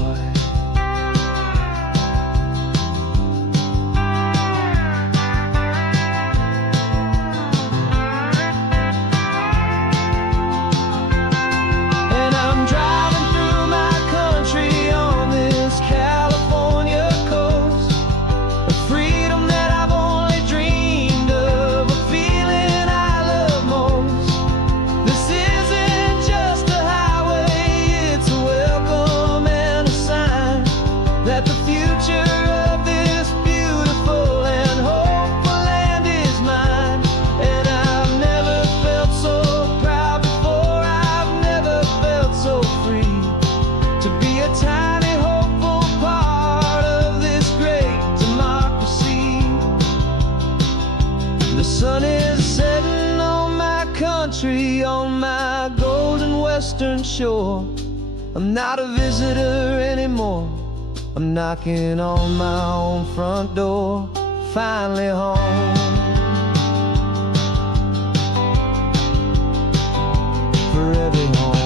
And I'm driving through my country on this California coast, a freedom that I've only dreamed of, a feeling I love most. This isn't just a highway, it's a welcome and a sign that the future of this beautiful and hopeful land is mine. And I've never felt so proud before, I've never felt so free to be a tiny hopeful part of this great democracy. The sun is setting on my country, on my golden western shore. I'm not a visitor anymore, I'm knocking on my own front door, finally home. Forever home.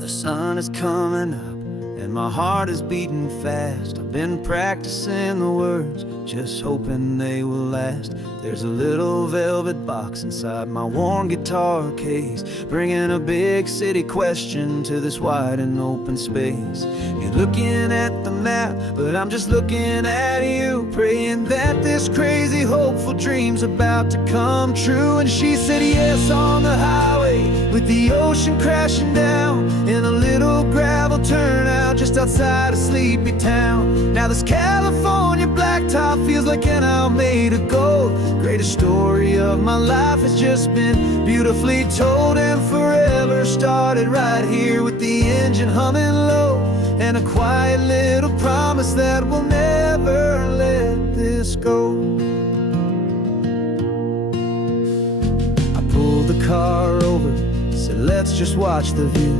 The sun is coming up and my heart is beating fast. I've been practicing the words, just hoping they will last. There's a little velvet box inside my worn guitar case, bringing a big city question to this wide and open space. You're looking at the map, but I'm just looking at you, praying that this crazy hopeful dream's about to come true. And she said yes on the highway, with the ocean crashing down in a little gravel turnout just outside of sleepy town. Now this California blacktop feels like an hour made of gold. Greatest story of my life has just been beautifully told, and forever started right here with the engine humming low, and a quiet little promise that we'll never let this go. I pulled the car over, said let's just watch the view.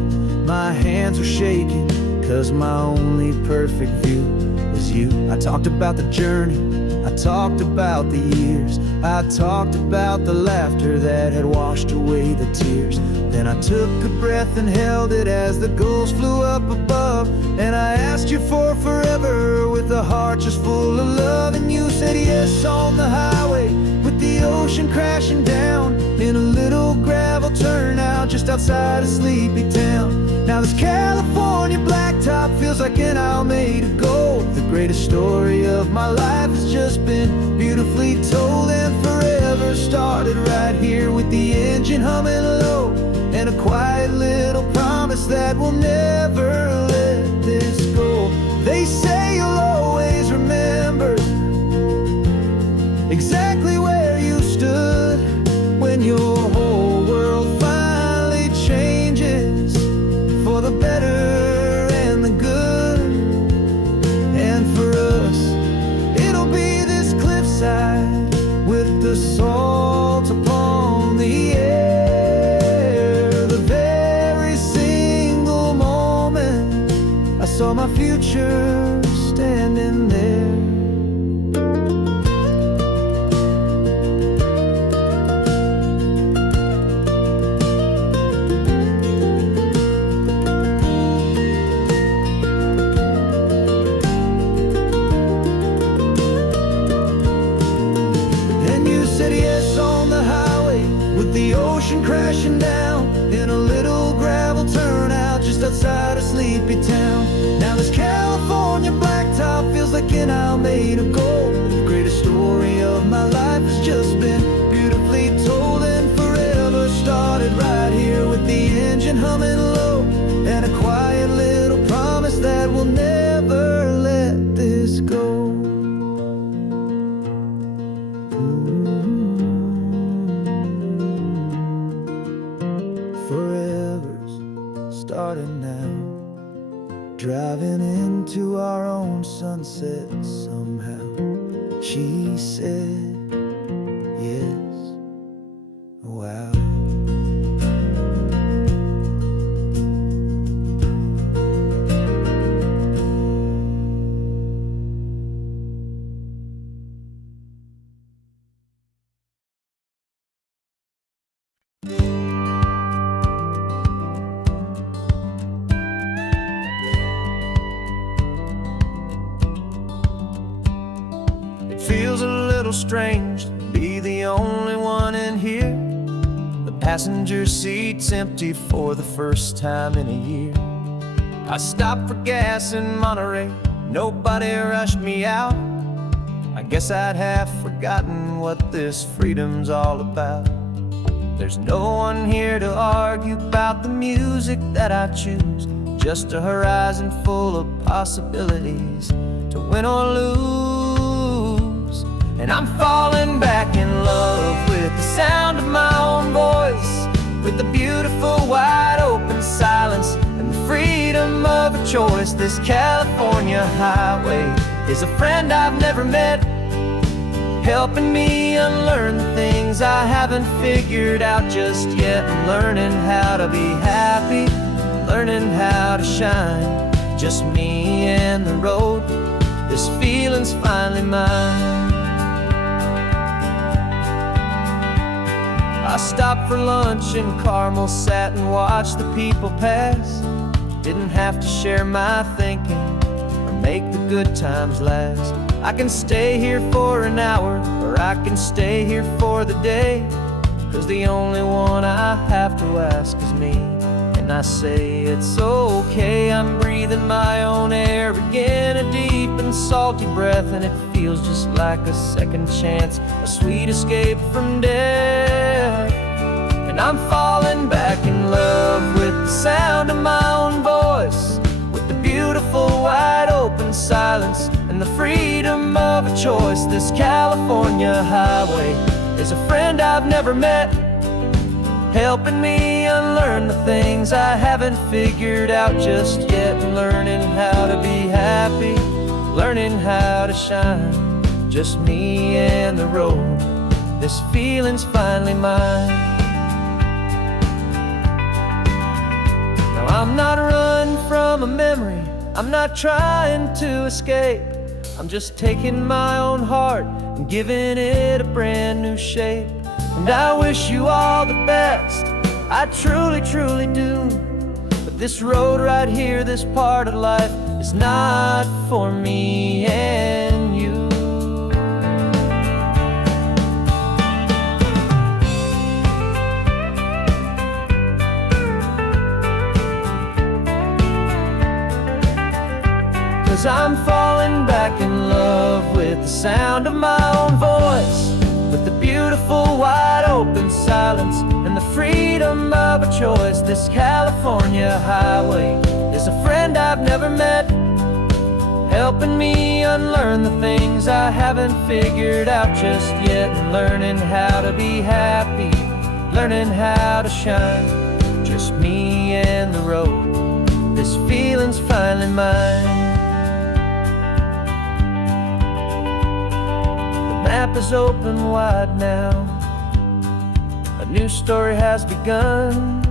My hands were shaking, cause my only perfect view was you. I talked about the journey, I talked about the years, I talked about the laughter that had washed away the tears. Then I took a breath and held it as the gulls flew up above, and I asked you for forever with a heart just full of love. And you said yes on the highway, with the ocean crashing down in a little gravel turnout just outside of sleepy town. Now this California blacktop feels like an hour made of gold. The greatest story of my life has just been beautifully told, and forever started right here with the engine humming low, and a quiet little promise that we'll never let this go. They say you'll always remember exactly where you stood when your our future standing there. Said yes on the highway with the ocean crashing down in a little gravel turnout just outside of sleepy town. Now this California blacktop feels like an isle made of gold. The greatest story of my life has just been beautifully told, and forever started right here with the engine humming low, and a quiet little promise that we'll never let this go. Forever's starting now, driving into our own sunset somehow. She said yes, wow. Feels a little strange to be the only one in here. The passenger seat's empty for the first time in a year. I stopped for gas in Monterey, nobody rushed me out. I guess I'd have forgotten what this freedom's all about. There's no one here to argue about the music that I choose, just a horizon full of possibilities to win or lose. And I'm falling back in love with the sound of my own voice, with the beautiful wide open silence and the freedom of a choice. This California highway is a friend I've never met, helping me unlearn the things I haven't figured out just yet, and learning how to be happy, learning how to shine. Just me and the road, this feeling's finally mine. I stopped for lunch in Carmel, sat and watched the people pass. Didn't have to share my thinking or make the good times last. I can stay here for an hour, or I can stay here for the day, 'cause the only one I have to ask is me. And I say it's okay, I'm breathing my own air again, a deep and salty breath, and it feels just like a second chance, a sweet escape from death. And I'm falling back in love with the sound of my own voice, with the beautiful wide open silence and the freedom of a choice. This California highway is a friend I've never met, helping me unlearn the things I haven't figured out just yet, and learning how to be happy, learning how to shine. Just me and the road, this feeling's finally mine. Now I'm not running from a memory, I'm not trying to escape, I'm just taking my own heart and giving it a brand new shape. And I wish you all the best, I truly, truly do. But this road right here, this part of life, is not for me and you. Cause I'm falling back in love with the sound of my own voice, with the beautiful wide open silence and the freedom of a choice. This California highway is a friend I've never met, helping me unlearn the things I haven't figured out just yet, and learning how to be happy, learning how to shine. Just me and the road, this feeling's finally mine. The map is open wide now, a new story has begun.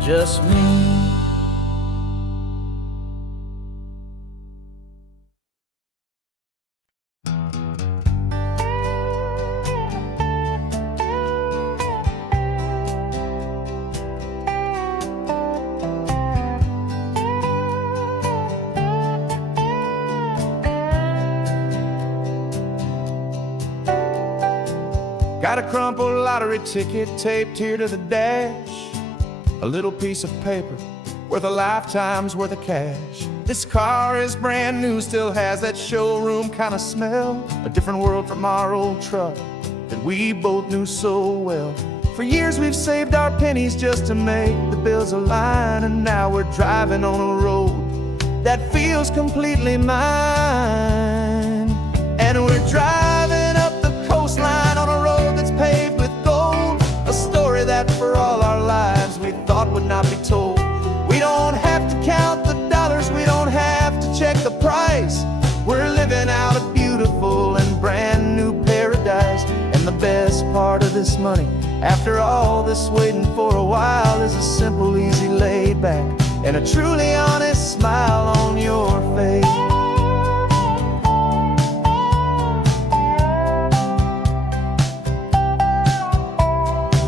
Just me Got a crumpled lottery ticket taped here to the dash, a little piece of paper worth a lifetime's worth of cash. This car is brand new, still has that showroom kind of smell, a different world from our old truck that we both knew so well. For years we've saved our pennies just to make the bills align, and now we're driving on a road that feels completely mine. And we're driving up the coastline on a road that's paved with gold, a story that for all our lives we thought would not be told. We don't have to count the dollars, we don't have to check the price. We're living out a beautiful and brand new paradise. And the best part of this money, after all this waiting for a while, is a simple, easy, laid back, and a truly honest smile on your face.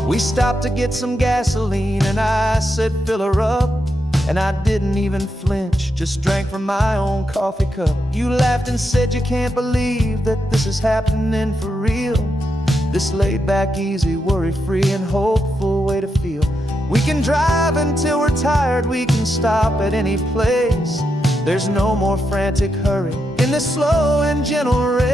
We stopped to get some gasoline, and I said, fill her up. And I didn't even flinch, just drank from my own coffee cup. You laughed and said you can't believe that this is happening for real. This laid back, easy, worry-free and hopeful way to feel. We can drive until we're tired, we can stop at any place. There's no more frantic hurry in this slow and gentle race.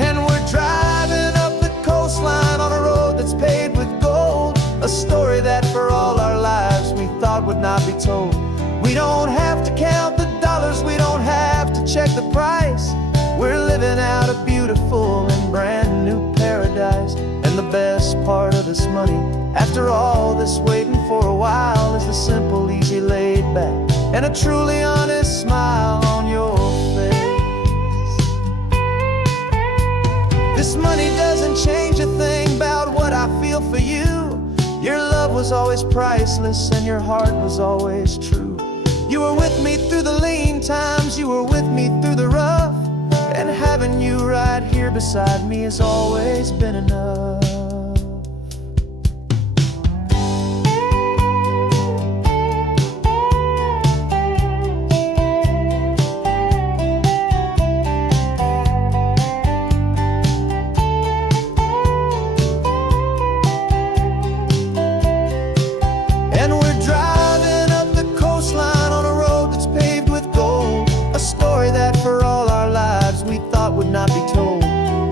And we're driving up the coastline on a road that's paved with gold, a story that for all our lives we thought would not be told. We don't have to count the dollars, we don't have to check the price. We're living out a beautiful and brand new paradise. And the best part of this money, after all this waiting for a while, is the simple, easy, laid back, and a truly honest smile on your face. This money doesn't change a thing about what I feel for you. Your love was always priceless and your heart was always true. You were with me through the lean times, you were with me through the rough, and having you right here beside me has always been enough. And we're driving up the coastline on a road that's paved with gold, a story that for all our lives we thought would not be told.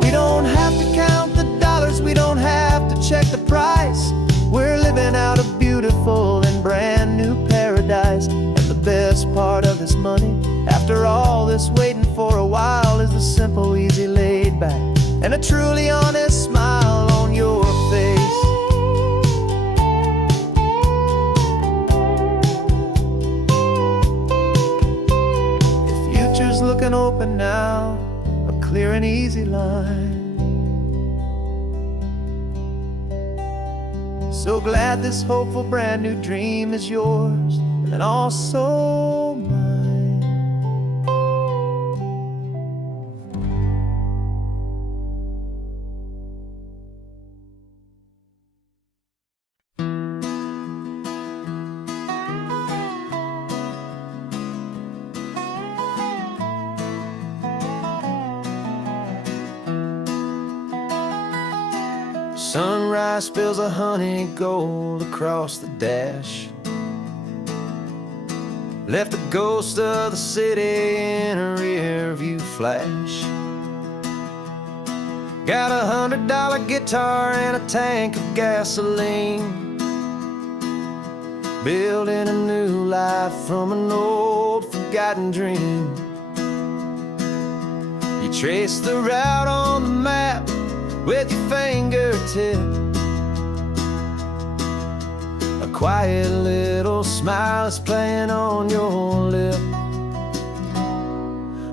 We don't have to count the dollars, we don't have to check the price. We're living out a beautiful and brand new paradise. And the best part of this money, after all this waiting for a while, is the simple, easy, laid back, and a truly honest smile on your face. Future's looking open now, a clear and easy line. So glad this hopeful brand new dream is yours and also mine. Sunrise spills a honey gold across the dash, left the ghost of the city in a rear view flash. Got a $100 guitar and a tank of gasoline, building a new life from an old forgotten dream. You trace the route on the map with your fingertip, a quiet little smile is playing on your lip.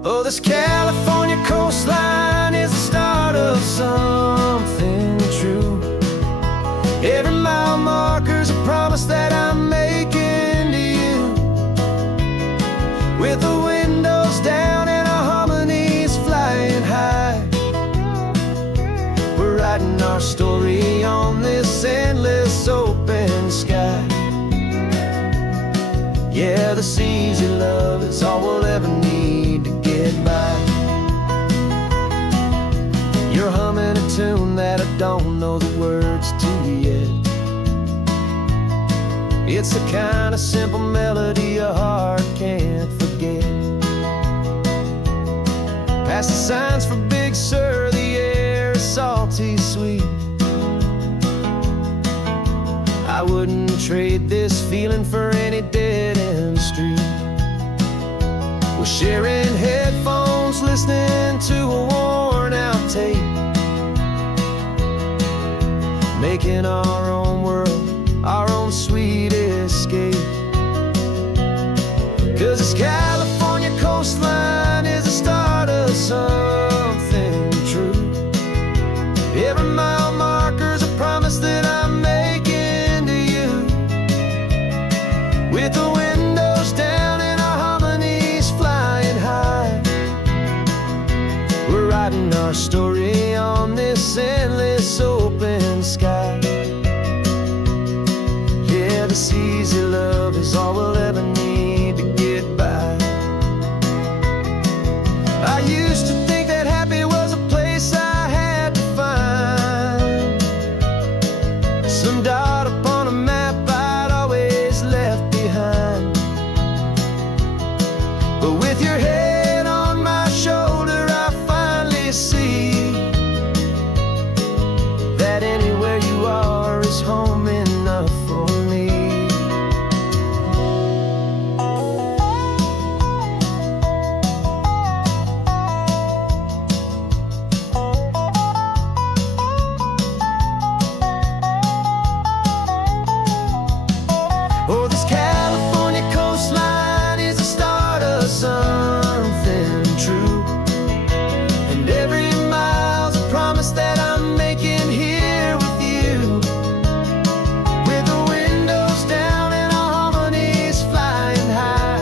Oh, this California coastline is the start of something true. Every mile marker's a promise that I'm making to you, with the windows down and our harmonies flying high. Writing our story on this endless open sky. Yeah, this easy love is all we'll ever need to get by. You're humming a don't know the words to yet. It's the kind of simple melody a heart can't forget. Past the signs for Big Sur, the air is salty sweet. I wouldn't trade this feeling for any dead-end street. We're sharing headphones, listening to a worn-out tape, making our own world, our own sweet escape. 'Cause this California coastline is the start of something true. Every mile marker's a promise that I'm making to you. With the windows down and our harmonies flying high, we're writing our story on this endless open sky. Yeah, this easy love is all we'll ever need to get by. I used to think that happy was a place I had to find, some dot upon a map I'd always left behind. But with your head on my shoulder, I finally see that anywhere you are is home enough for me. Oh, this California coastline is the start of something true, and every mile's a promise that I'm making here with you. With the windows down and our harmonies flying high,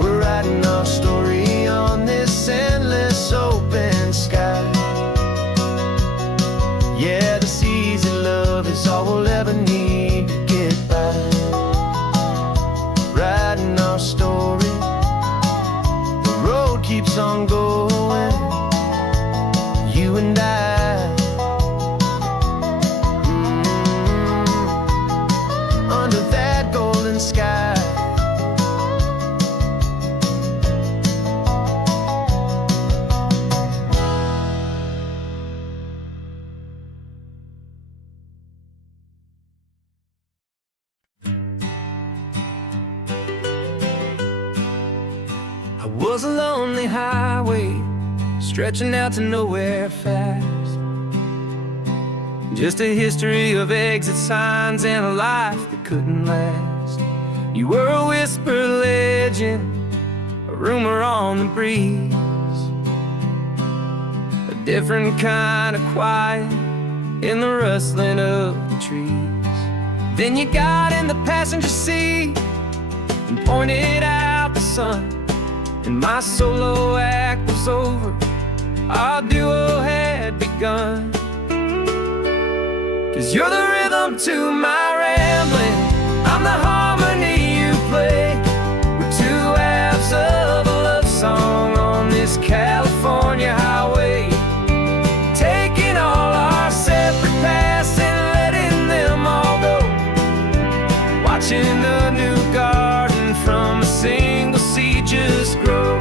we're writing our story on this endless open sky. Yeah, this easy love is all we'll ever need to get by. Writing our story, the road keeps on going, you and I. Under that golden sky. I was a lonely highway stretching out to nowhere fast, just a history of exit signs and a life that couldn't last. You were a whisper legend, a rumor on the breeze, a different kind of quiet in the rustling of the trees. Then you got in the passenger seat and pointed out the sun, and my solo act was over, our duo had begun. 'Cause you're the rhythm to my rambling, I'm the harmony you play. We're two halves of a love song on this California highway, taking all our separate paths and letting them all go, watching a new garden from a single seed just grow.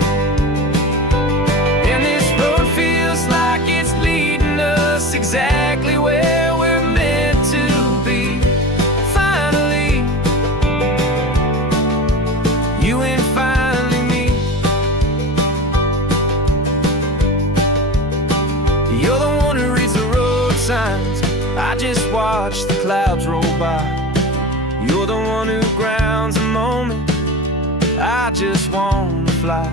And this road feels like it's leading us exactly where we're meant to be. Finally, you and finally me. You're the one who reads the road signs, I just watch the clouds roll by. You're the one who grounds the moment, I just wanna fly.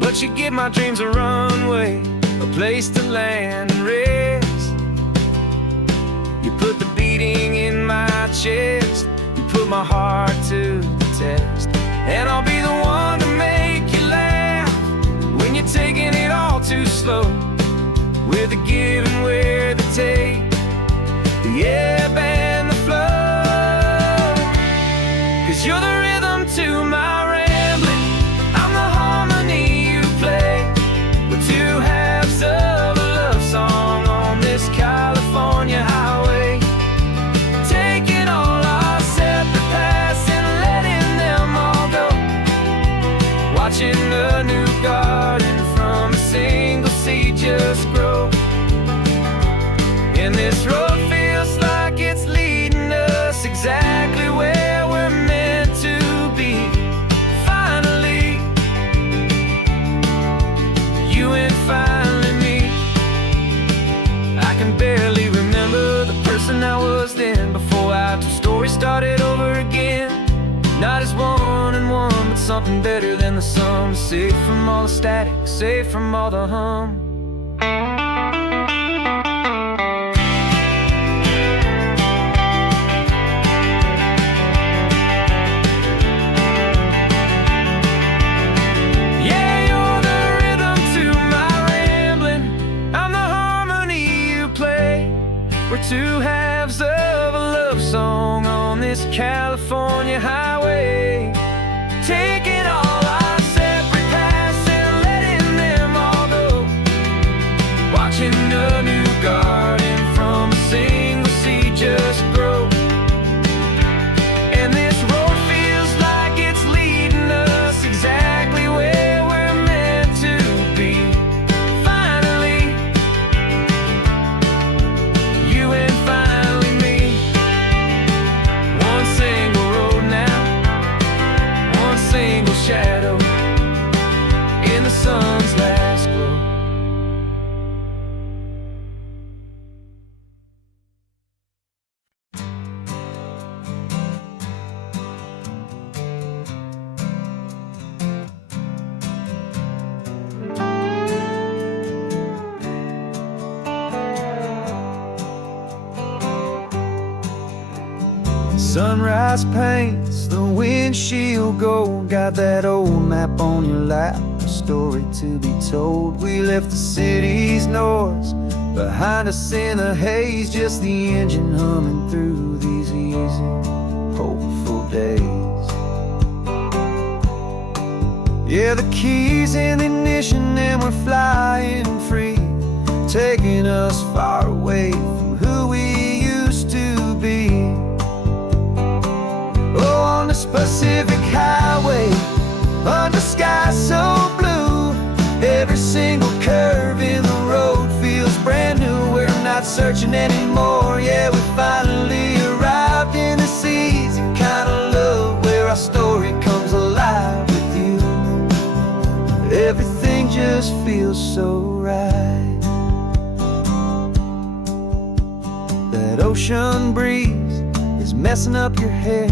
But you give my dreams a runway, a place to land and rest. You put the beating in my chest, you put my heart to the test. And I'll be the one to make you laugh when you're taking it all too slow, with the give and with the take, the ebb and the flow. 'Cause you're the rhythm to my rambling, I'm the harmony you play. We're two halves of a love song on And this road feels like it's leading us exactly where we're meant to be. Finally, you and finally me. I can barely remember the person I was then, before our two stories started over again. Not as one and one, but something better than the sum. Safe from all the static, safe from all the hum. Yeah, you're the rhythm to my rambling. I'm the harmony you play. We're two halves of a love song on this California highway, taking all our separate paths and letting them all go, watching a new garden from a single seed just grow. And this road feels like it's leading us exactly where we're meant to be. Finally, you and finally me. One single road now, one single shadow in the sun's last glow. Sunrise paints the windshield gold. Got that old map on your lap, a story to be told. We left the city's noise behind us in the haze, just the engine humming through these easy, hopeful days. Yeah, the keys in the ignition and we're flying free, taking us far away from who we used to be. Oh, on this Pacific highway, under skies so blue, every single curve in the road feels brand new. We're not searching anymore, yeah, we finally arrived in this easy kind of love, where our story comes alive with you. Everything just feels so right. That ocean breeze is messing up your hair,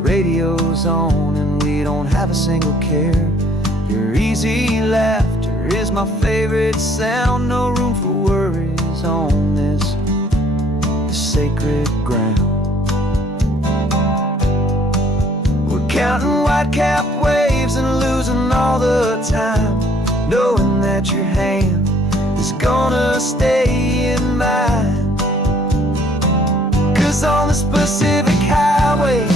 radio's on and we don't have a single care. Your easy laughter is my favorite sound. No room for worries on this sacred ground. We're counting white-capped waves and losing all the time, knowing that your hand is gonna stay in mine. 'Cause on this Pacific highway,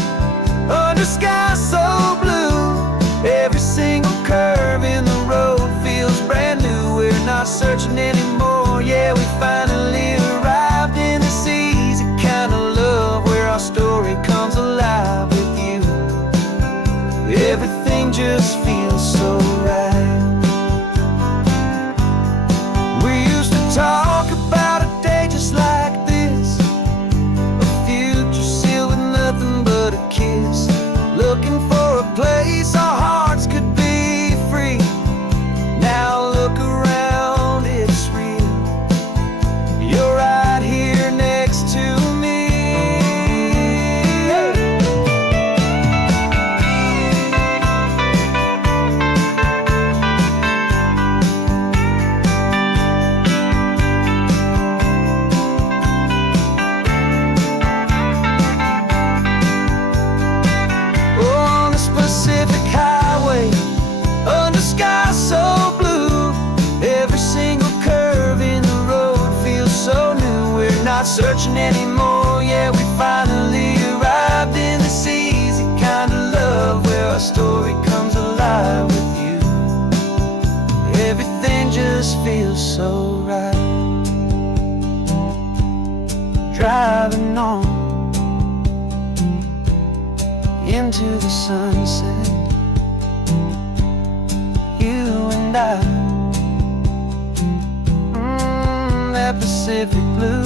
under skies so blue, every single curve in the road feels brand new. We're not searching anymore, yeah, we finally arrived in this easy kind of love, where our story comes alive with you. Everything just feels so right. We used to talk about a day just like this, a future sealed with nothing but a kiss, looking for a place our hearts could be free. Now look around, it's real. You're right here next to me. Pacific highway, under skies so blue, every single curve in the road feels so new. We're not searching anymore, yeah, we finally arrived in this easy kind of love, where our story comes alive with you. Everything just feels so right. Driving on into the sunset, you and I. that Pacific blue.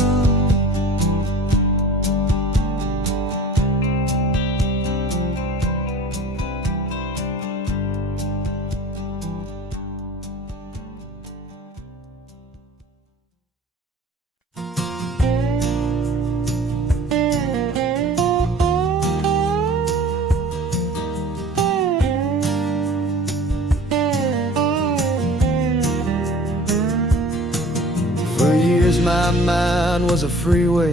For years my mind was a freeway,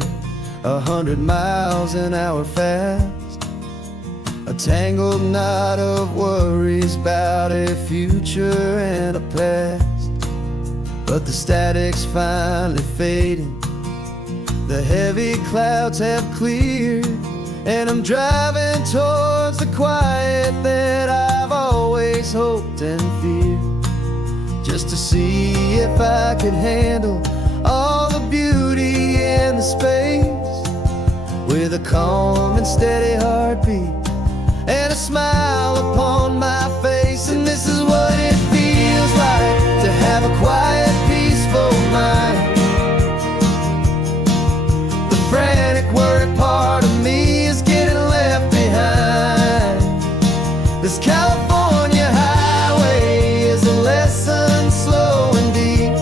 100 miles an hour fast, a tangled knot of worries about a future and a past. But the static's finally fading, the heavy clouds have cleared, and I'm driving towards the quiet that I've always hoped and feared, just to see if I could handle all the beauty and the space, with a calm and steady heartbeat and a smile upon my face. And this is what it feels like to have a quiet, peaceful mind. The frantic, worried part of me is getting left behind. This California highway is a lesson slow and deep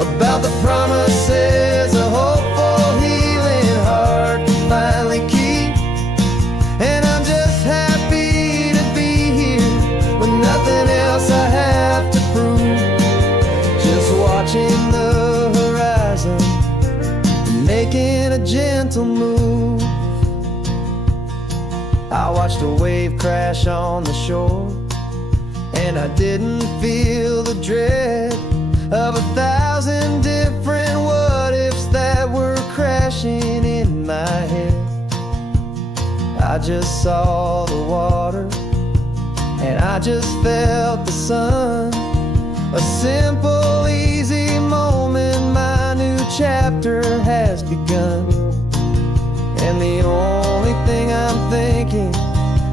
about the promises a hopeful, healing heart can finally keep. And I'm just happy to be here with nothing else I have to prove, just watching the horizon and making a gentle move. I watched a wave crash on the shore, and I didn't feel the dread of 1,000 different what-ifs that were crashing in my head. I just saw the water, and I just felt the sun. A simple, easy moment, my new chapter has begun. And the only thing I'm thinking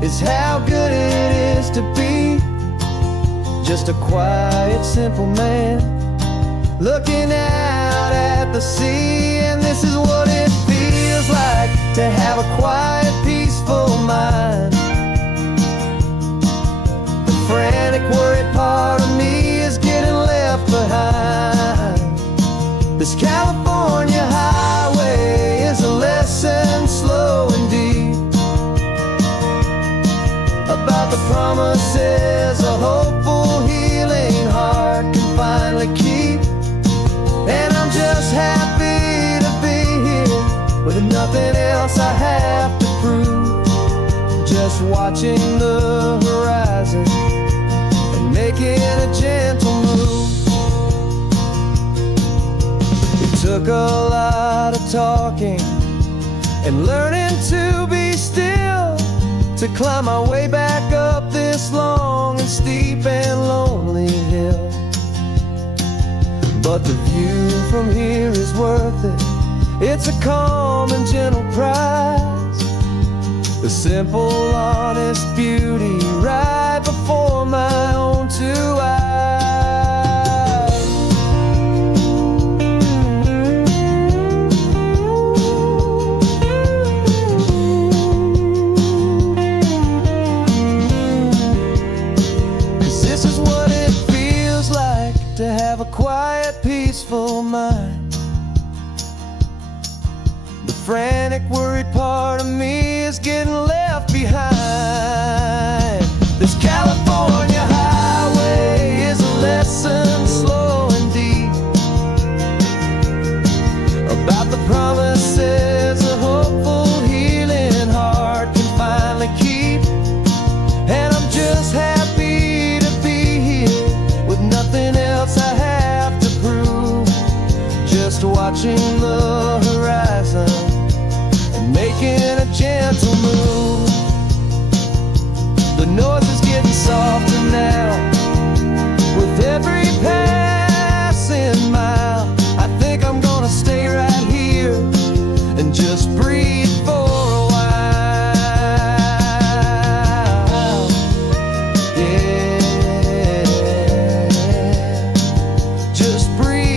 is how good it is to be just a quiet, simple man looking out at the sea. And this is what it feels like to have a quiet, peaceful mind. The frantic, worried part of me is getting left behind. This California highway is a lesson slow and deep about the promises a hopeful, healing heart can finally keep. And I'm just happy to be here with nothing else I have to prove, just watching the horizon and making a gentle move. It took a lot of talking and learning to be still to climb my way back up this long and steep and lonely hill. But the view from here is worth it. It's a calm and gentle prize, the simple, honest beauty right before my own two eyes. 'Cause this is what it feels like to have a quiet, peaceful mind. The frantic, worried part of me is getting left behind. This California highway is a lesson slow and deep about the promises a hopeful, healing heart can finally keep. And I'm just happy to be here with nothing else I have to prove, just watching the horizon and making a gentle move. The noise is getting softer now with every passing mile. I think I'm gonna stay right here and just breathe for a while. Yeah, just breathe.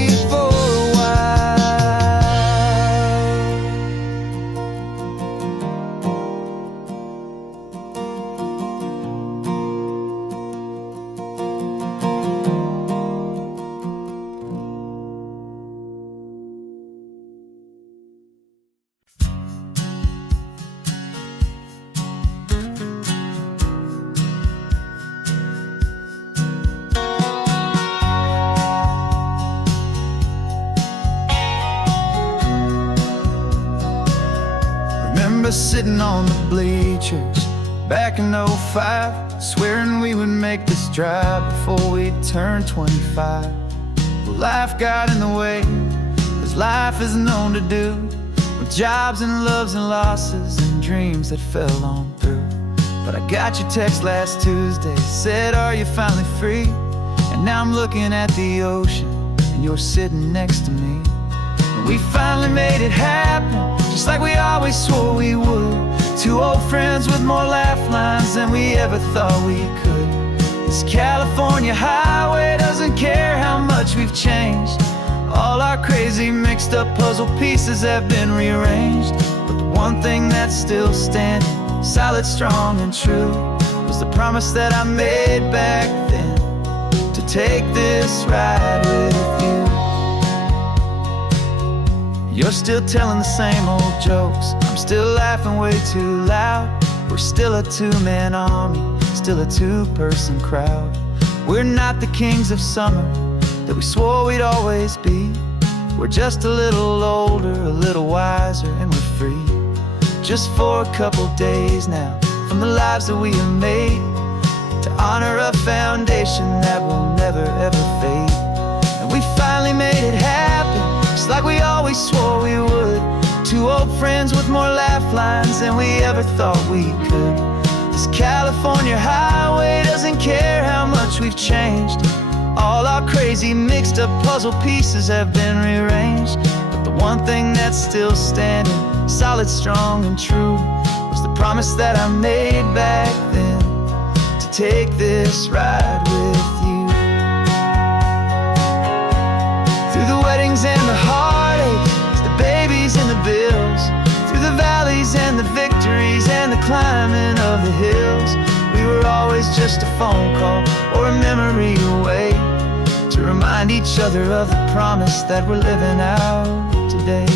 us sitting on the bleachers back in '05, swearing we would make this drive before we turned 25. Well, life got in the way, as life is known to do, with jobs and loves and losses and dreams that fell on through. But I got your text last Tuesday, said, are you finally free? And now I'm looking at the ocean, and you're sitting next to me. And we finally made it happen, just like we always swore we would. Two old friends with more laugh lines than we ever thought we could. This California highway doesn't care how much we've changed. All our crazy mixed up puzzle pieces have been rearranged. But the one thing that's still standing, solid, strong, and true, was the promise that I made back then, to take this ride with you. You're still telling the same old jokes, I'm still laughing way too loud. We're still a two-man army, still a two-person crowd. We're not the kings of summer that we swore we'd always be. We're just a little older, a little wiser, and we're free. Just for a couple days now, from the lives that we have made, to honor a foundation that will never ever fade. And we finally made it happen, just like we always swore we would. Two old friends with more laugh lines than we ever thought we could. This California highway doesn't care how much we've changed. All our crazy mixed up puzzle pieces have been rearranged. But the one thing that's still standing, solid, strong, and true, was the promise that I made back then, to take this ride with you. Through the weddings and the heartaches, the babies and the bills, through the valleys and the victories and the climbing of the hills, we were always just a phone call or a memory away, to remind each other of the promise that we're living out today.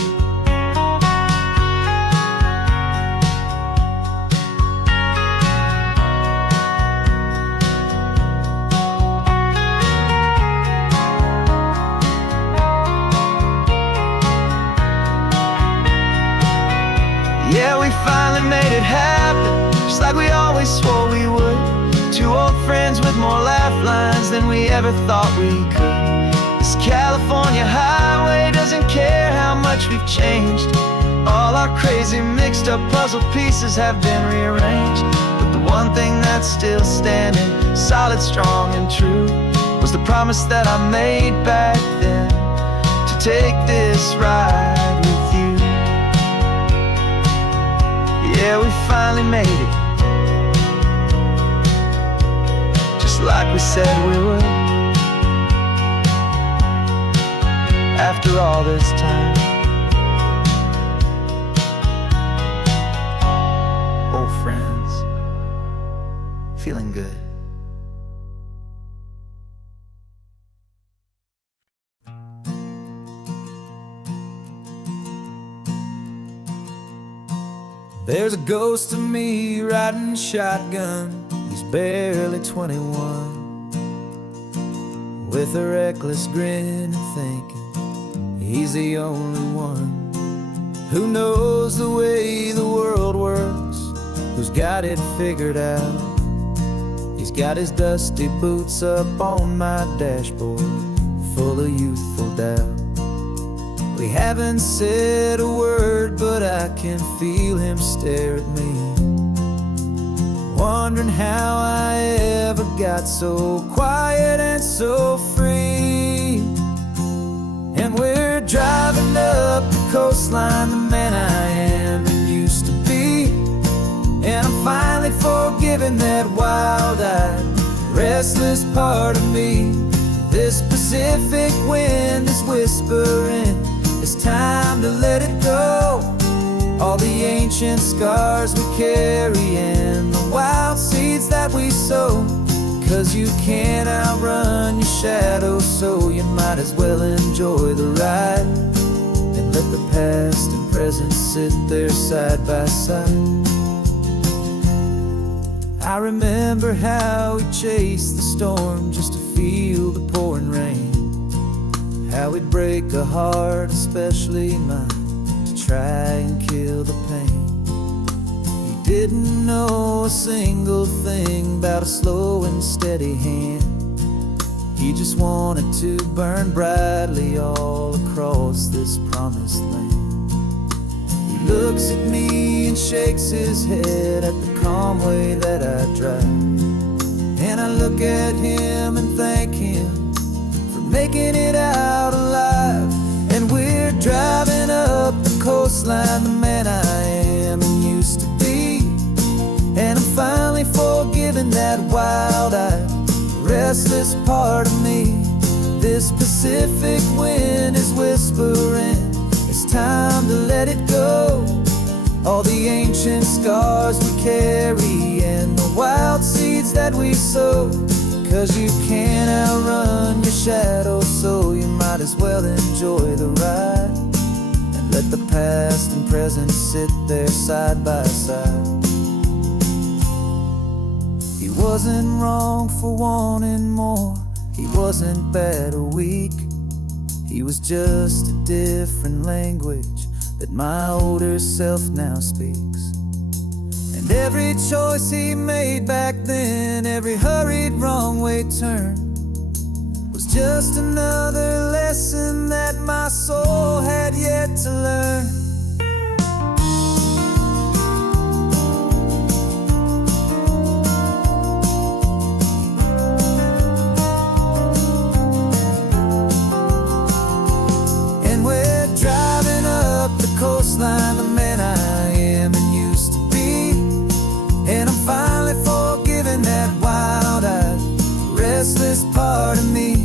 Yeah, we finally made it happen, just like we always swore we would. Two old friends with more laugh lines than we ever thought we could. This California highway doesn't care how much we've changed. All our crazy mixed up puzzle pieces have been rearranged. But the one thing that's still standing, solid, strong, and true, was the promise that I made back then, to take this ride with you. Yeah, we finally made it, just like we said we would. After all this time, old friends, feeling good. There's a ghost of me riding shotgun. He's barely 21, with a reckless grin and thinking he's the only one who knows the way the world works, who's got it figured out. He's got his dusty boots up on my dashboard, full of youthful doubt. We haven't said a word, but I can feel him stare at me, wondering how I ever got so quiet and so free. And we're driving up the coastline, the man I am and used to be. And I'm finally forgiving that wild-eyed, restless part of me. This Pacific wind is whispering, it's time to let it go. All the ancient scars we carry and the wild seeds that we sow. 'Cause you can't outrun your shadow, so you might as well enjoy the ride, and let the past and present sit there side by side. I remember how we chased the storm just to feel the pouring rain, how we'd break a heart, especially mine, to try and kill the pain. didn't know a single thing about a slow and steady hand. He just wanted to burn brightly all across this promised land. He looks at me and shakes his head at the calm way that I drive. And I look at him and thank him for making it out alive. And we're driving up the coastline, the man I am and used to be. And I'm finally forgiving that wild-eyed, restless part of me. This Pacific wind is whispering, it's time to let it go. All the ancient scars we carry and the wild seeds that we sow. 'Cause you can't outrun your shadow, so you might as well enjoy the ride. And let the past and present sit there side by side. He wasn't wrong for wanting more. He wasn't bad or weak. He was just a different language that my older self now speaks. And every choice he made back then, every hurried wrong way turn, was just another lesson that my soul had yet to learn. Coastline, the man I am and used to be. And I'm finally forgiving that wild-eyed, restless part of me.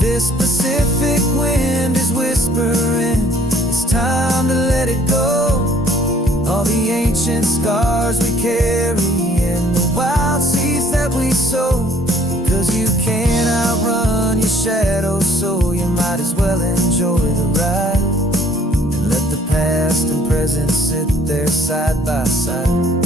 This Pacific wind is whispering, it's time to let it go. All the ancient scars we carry and the wild seeds that we sow. 'Cause you can't outrun your shadow, so you might as well enjoy the ride. Let the past and present sit there side by side.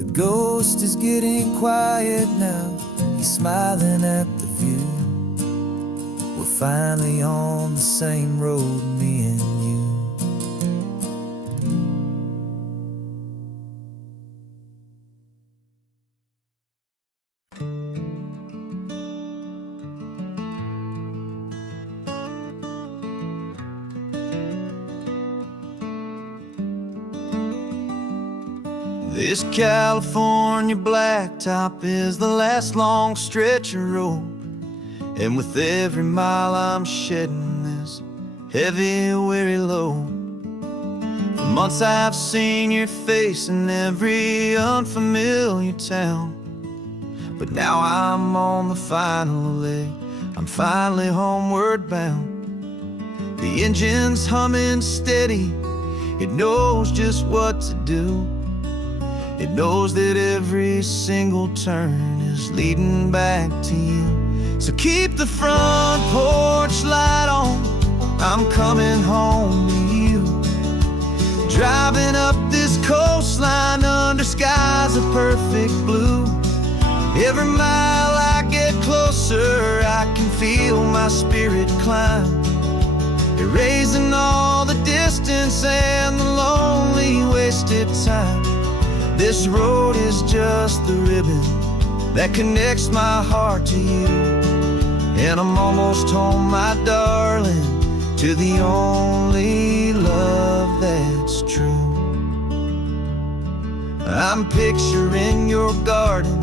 The ghost is getting quiet now. He's smiling at the view. We're finally on the same road, me and you. This California blacktop is the last long stretch of road. And with every mile I'm shedding this heavy, weary load. For months I've seen your face in every unfamiliar town. But now I'm on the final leg, I'm finally homeward bound. The engine's humming steady, it knows just what to do. It knows that every single turn is leading back to you. So keep the front porch light on, I'm coming home to you. Driving up this coastline under skies of perfect blue. Every mile I get closer, I can feel my spirit climb, erasing all the distance and the lonely wasted time. This road is just the ribbon that connects my heart to you. And I'm almost home, my darling, to the only love that's true. I'm picturing your garden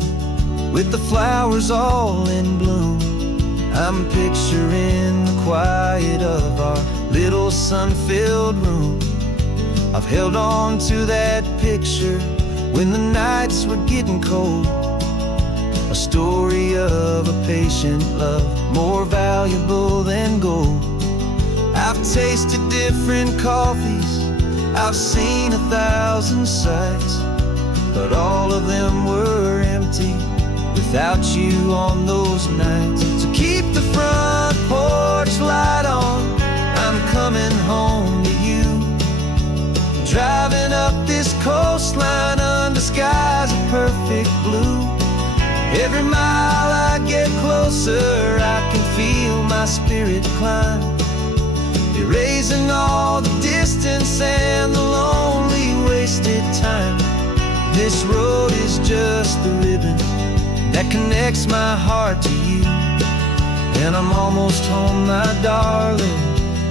with the flowers all in bloom. I'm picturing the quiet of our little sun-filled room. I've held on to that picture when the nights were getting cold. A story of a patient love, more valuable than gold. I've tasted different coffees, I've seen 1,000 sights, but all of them were empty without you on those nights. So keep the front porch light on, I'm coming home to you. Driving up this coastline under skies of perfect blue. Every mile I get closer, I can feel my spirit climb, erasing all the distance and the lonely way wasted time. This road is just the ribbon that connects my heart to you. And I'm almost home, my darling,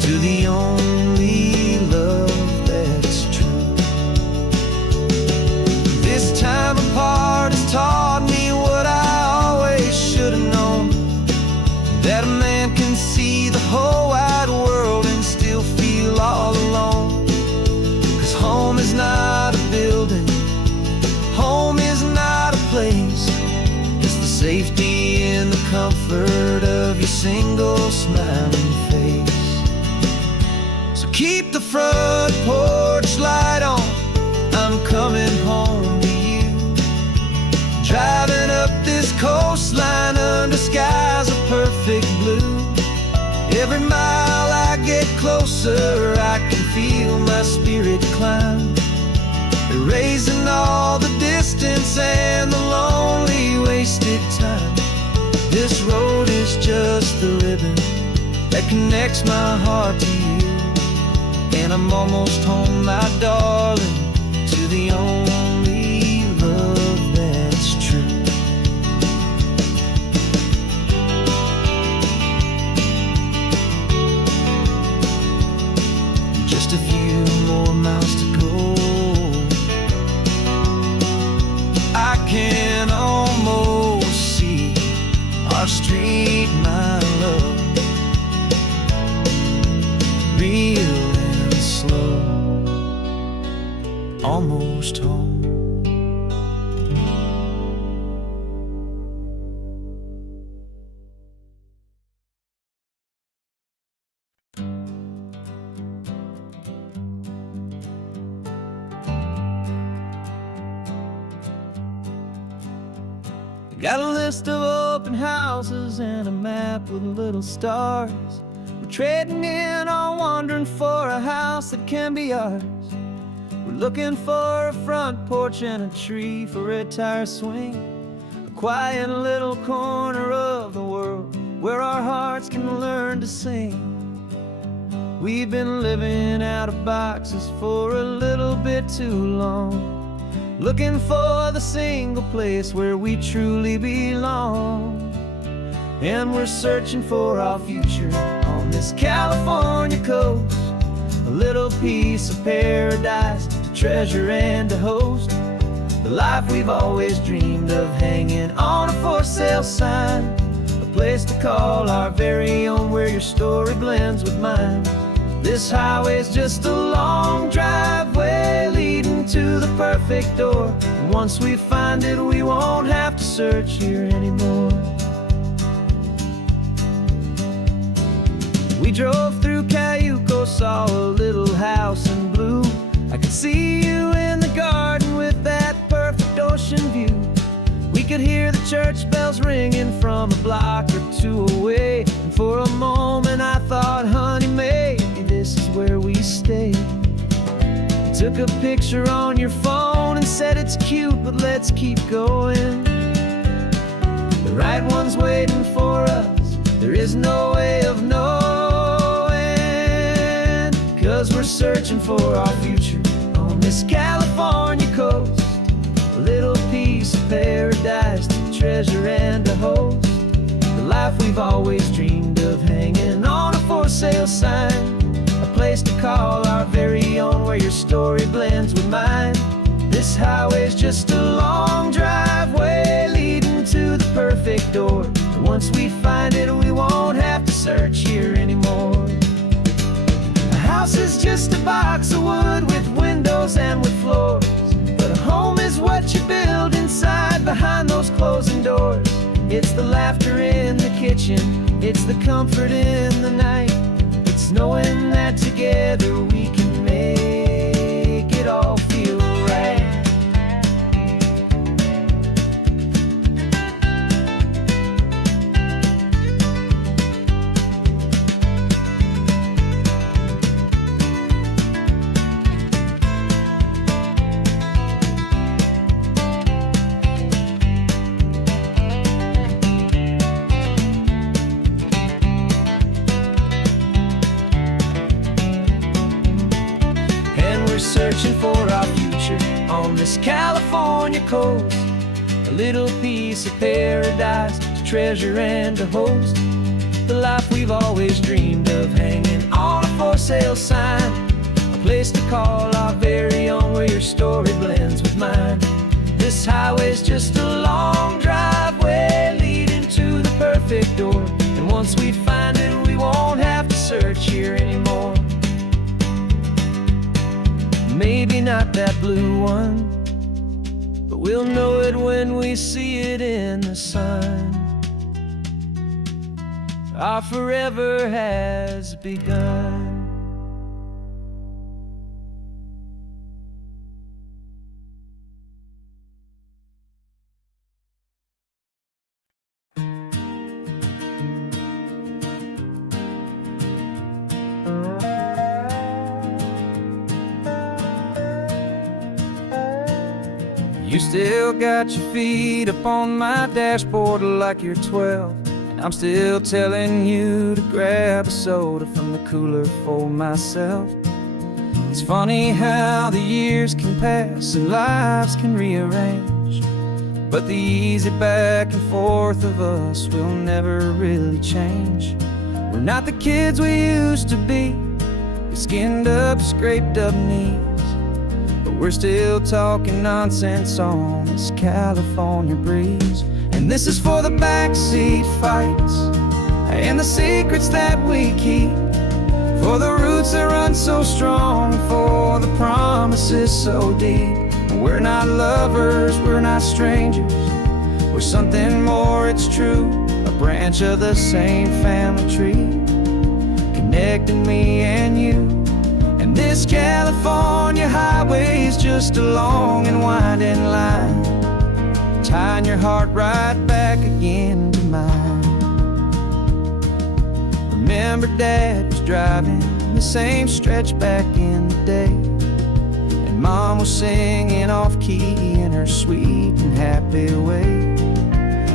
to the only love that's true. This time apart has taught me what I always should have known, that a man can see the whole wide world and still feel all alone. 'Cause home is not a building, home is not a place, it's the safety and the comfort of your single smiling face. So keep the front porch light on, I'm coming home to you. Driving up this coastline under skies of perfect blue. Every mile I get closer, I can feel my spirit climb, erasing all the distance and the lonely wasted time. This road is just the ribbon that connects my heart to you. And I'm almost home, my darling, to the only love that's true. Just a few more miles to go, I can almost see our street, my love, real and slow, almost home. Got a list of open houses and a map with little stars. We're trading in or wandering for a house that can be ours. We're looking for a front porch and a tree for a tire swing, a quiet little corner of the world where our hearts can learn to sing. We've been living out of boxes for a little bit too long, looking for the single place where we truly belong. And we're searching for our future on this California coast, a little piece of paradise to treasure and to host, the life we've always dreamed of, hanging on a for sale sign, a place to call our very own, where your story blends with mine. This highway's just a long driveway leading to the perfect door, and once we find it, we won't have to search here anymore. We drove through Cayuco, saw a little house in blue. I could see you in the garden with that perfect ocean view. We could hear the church bells ringing from a block or two away, and for a moment I thought, honey, maybe this is where we stay. Took a picture on your phone and said it's cute, but let's keep going. The right one's waiting for us, there is no way of knowing, 'cause we're searching for our future on this California coast, a little piece of paradise to treasure and to host, the life we've always dreamed of, hanging on a for sale sign, a place to call our very own, where your story blends with mine. This highway's just a long driveway leading to the perfect door, and once we find it, we won't have to search here anymore. A house is just a box of wood with windows and with floors, but a home is what you build inside behind those closing doors. It's the laughter in the kitchen, it's the comfort in the night, it's knowing that together we can make it all feel right. this California coast, a little piece of paradise to treasure and to host. The life we've always dreamed of, hanging on a for sale sign, a place to call our very own, where your story blends with mine. This highway's just a long driveway leading to the perfect door, and once we find it, we won't have to search here anymore. Maybe not that blue one, but we'll know it when we see it in the sun. Our forever has begun. You still got your feet up on my dashboard like you're 12, and I'm still telling you to grab a soda from the cooler for myself. It's funny how the years can pass and lives can rearrange, but the easy back and forth of us will never really change. We're not the kids we used to be, with skinned up, scraped up knees, but we're still talking nonsense on this California breeze. And this is for the backseat fights and the secrets that we keep, for the roots that run so strong, for the promises so deep. We're not lovers, we're not strangers, we're something more, it's true, a branch of the same family tree, connecting me and you. And this California highway is just a long and winding line, tying your heart right back again to mine. Remember Dad was driving the same stretch back in the day, and Mom was singing off-key in her sweet and happy way.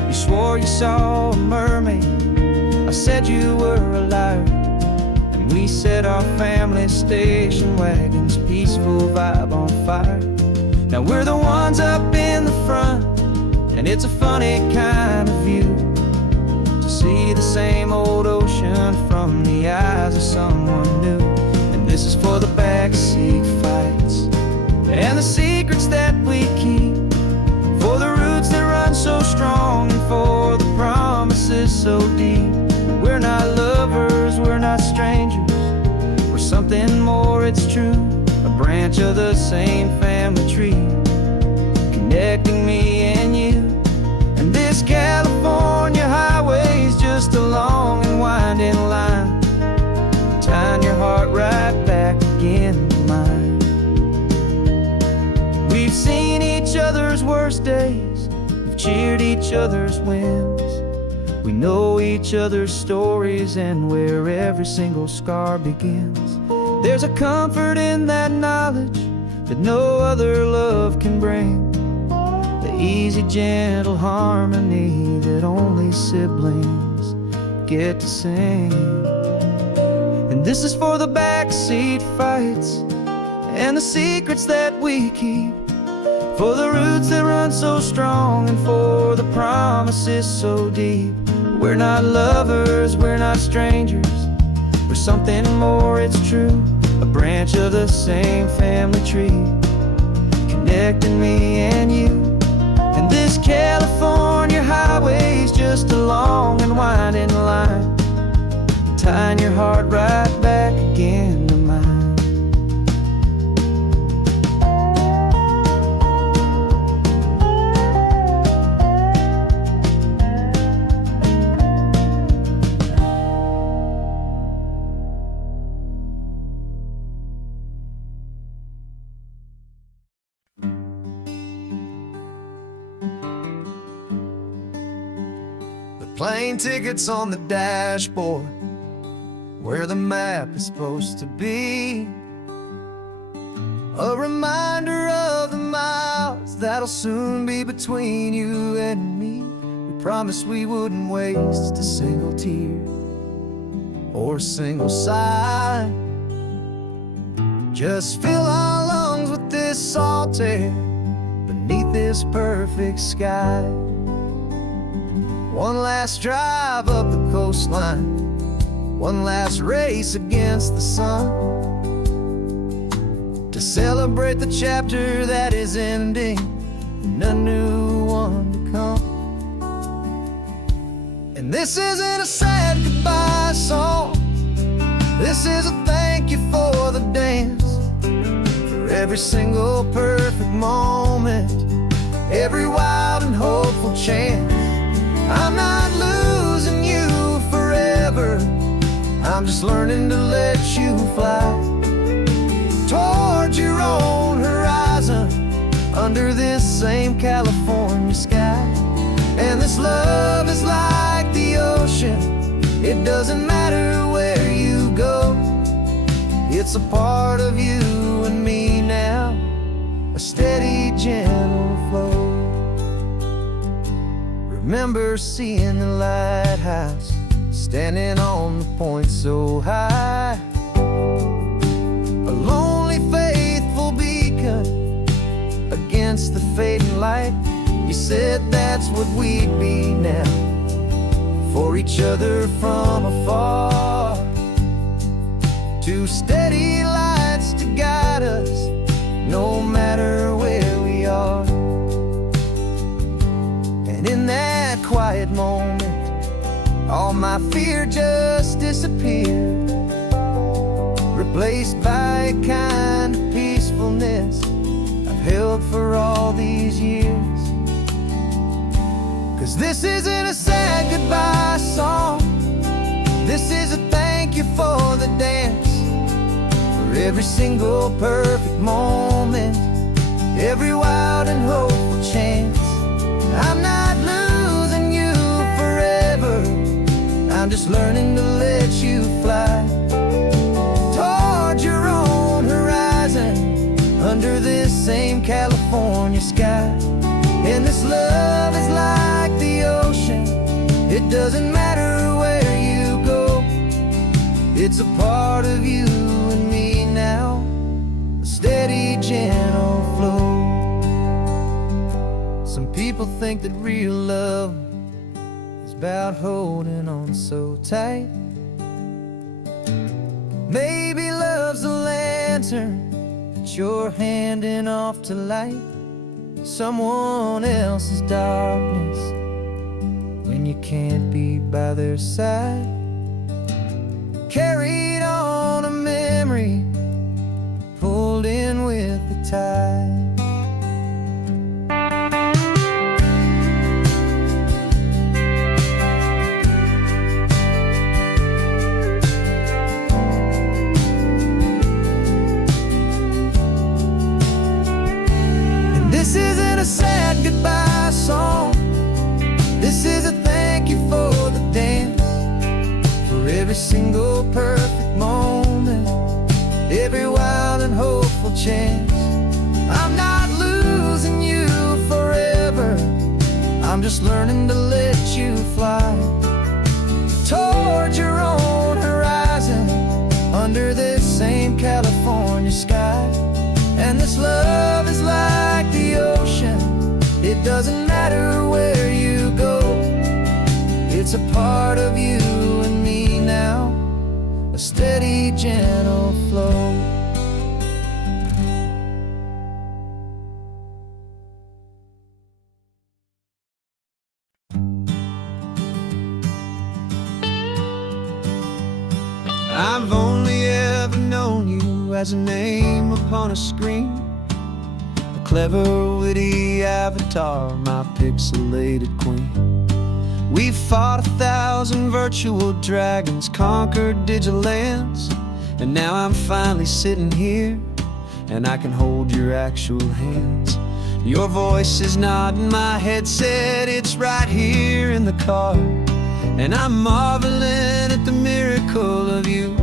You swore you saw a mermaid, I said you were a liar, and we set our family station wagon's peaceful vibe on fire. Now we're the ones up in the front, and it's a funny kind of view to see the same old ocean from the eyes of someone new. And this is for the backseat fights and the secrets that we keep, for the roots that run so strong, and for the promises so deep. We're not lovers, we're not strangers, we're something more, it's true, a branch of the same family tree, connecting me and you. And this California highway is just a long and winding line, tying your heart right back again to mine. We've seen each other's worst days, we've cheered each other's wins, we know each other's stories and where every single scar begins. There's a comfort in that knowledge that no other love can bring, the easy, gentle harmony that only siblings get to sing. And this is for the backseat fights and the secrets that we keep, for the roots that run so strong, and for the promises so deep. We're not lovers, we're not strangers, we're something more, it's true, a branch of the same family tree, connecting me and you. And this California highway is just a long and winding line, tying your heart right back again to mine. Plane tickets on the dashboard, where the map is supposed to be, a reminder of the miles that'll soon be between you and me. We promised we wouldn't waste a single tear or a single sigh, just fill our lungs with this salt air beneath this perfect sky. One last drive up the coastline, one last race against the sun, to celebrate the chapter that is ending and a new one to come. And this isn't a sad goodbye song, this is a thank you for the dance, for every single perfect moment, every wild and hopeful chance. I'm not losing you forever, I'm just learning to let you fly towards your own horizon, under this same California sky. And this love is like the ocean, it doesn't matter where you go, it's a part of you and me now, a steady, gentle flow. Remember seeing the lighthouse, standing on the point so high, a lonely, faithful beacon against the fading light. You said that's what we'd be now, for each other from afar. Two steady lights to guide us, no matter where we are. And in that quiet moment, all my fear just disappeared, replaced by a kind of peacefulness I've held for all these years. 'Cause this isn't a sad goodbye song, this is a thank you for the dance, for every single perfect moment, every wild and hopeful chance. I'm not losing you forever, I'm just learning to let you fly towards your own horizon, under this same California sky. And this love is like the ocean, it doesn't matter where you go, it's a part of you and me now, a steady, gentle flow. Some people think that real love is about holding on so tight. Maybe love's a lantern that you're handing off to light someone else's darkness when you can't be by their side. Carried on a memory, pulled in with the tide. This isn't a sad goodbye song, this is a thank you for the dance, for every single perfect moment, every wild and hopeful chance. I'm not losing you forever, I'm just learning to let you fly towards your own horizon, under this same California sky. And this love is like the ocean, it doesn't matter where you go, it's a part of you and me now, a steady, gentle flow. I've only ever known you as a name upon a screen, a clever, witty avatar, my pixelated queen. We fought 1,000 virtual dragons, conquered digital lands, and now I'm finally sitting here, and I can hold your actual hands. Your voice is not in my headset, it's right here in the car, and I'm marveling at the miracle of you,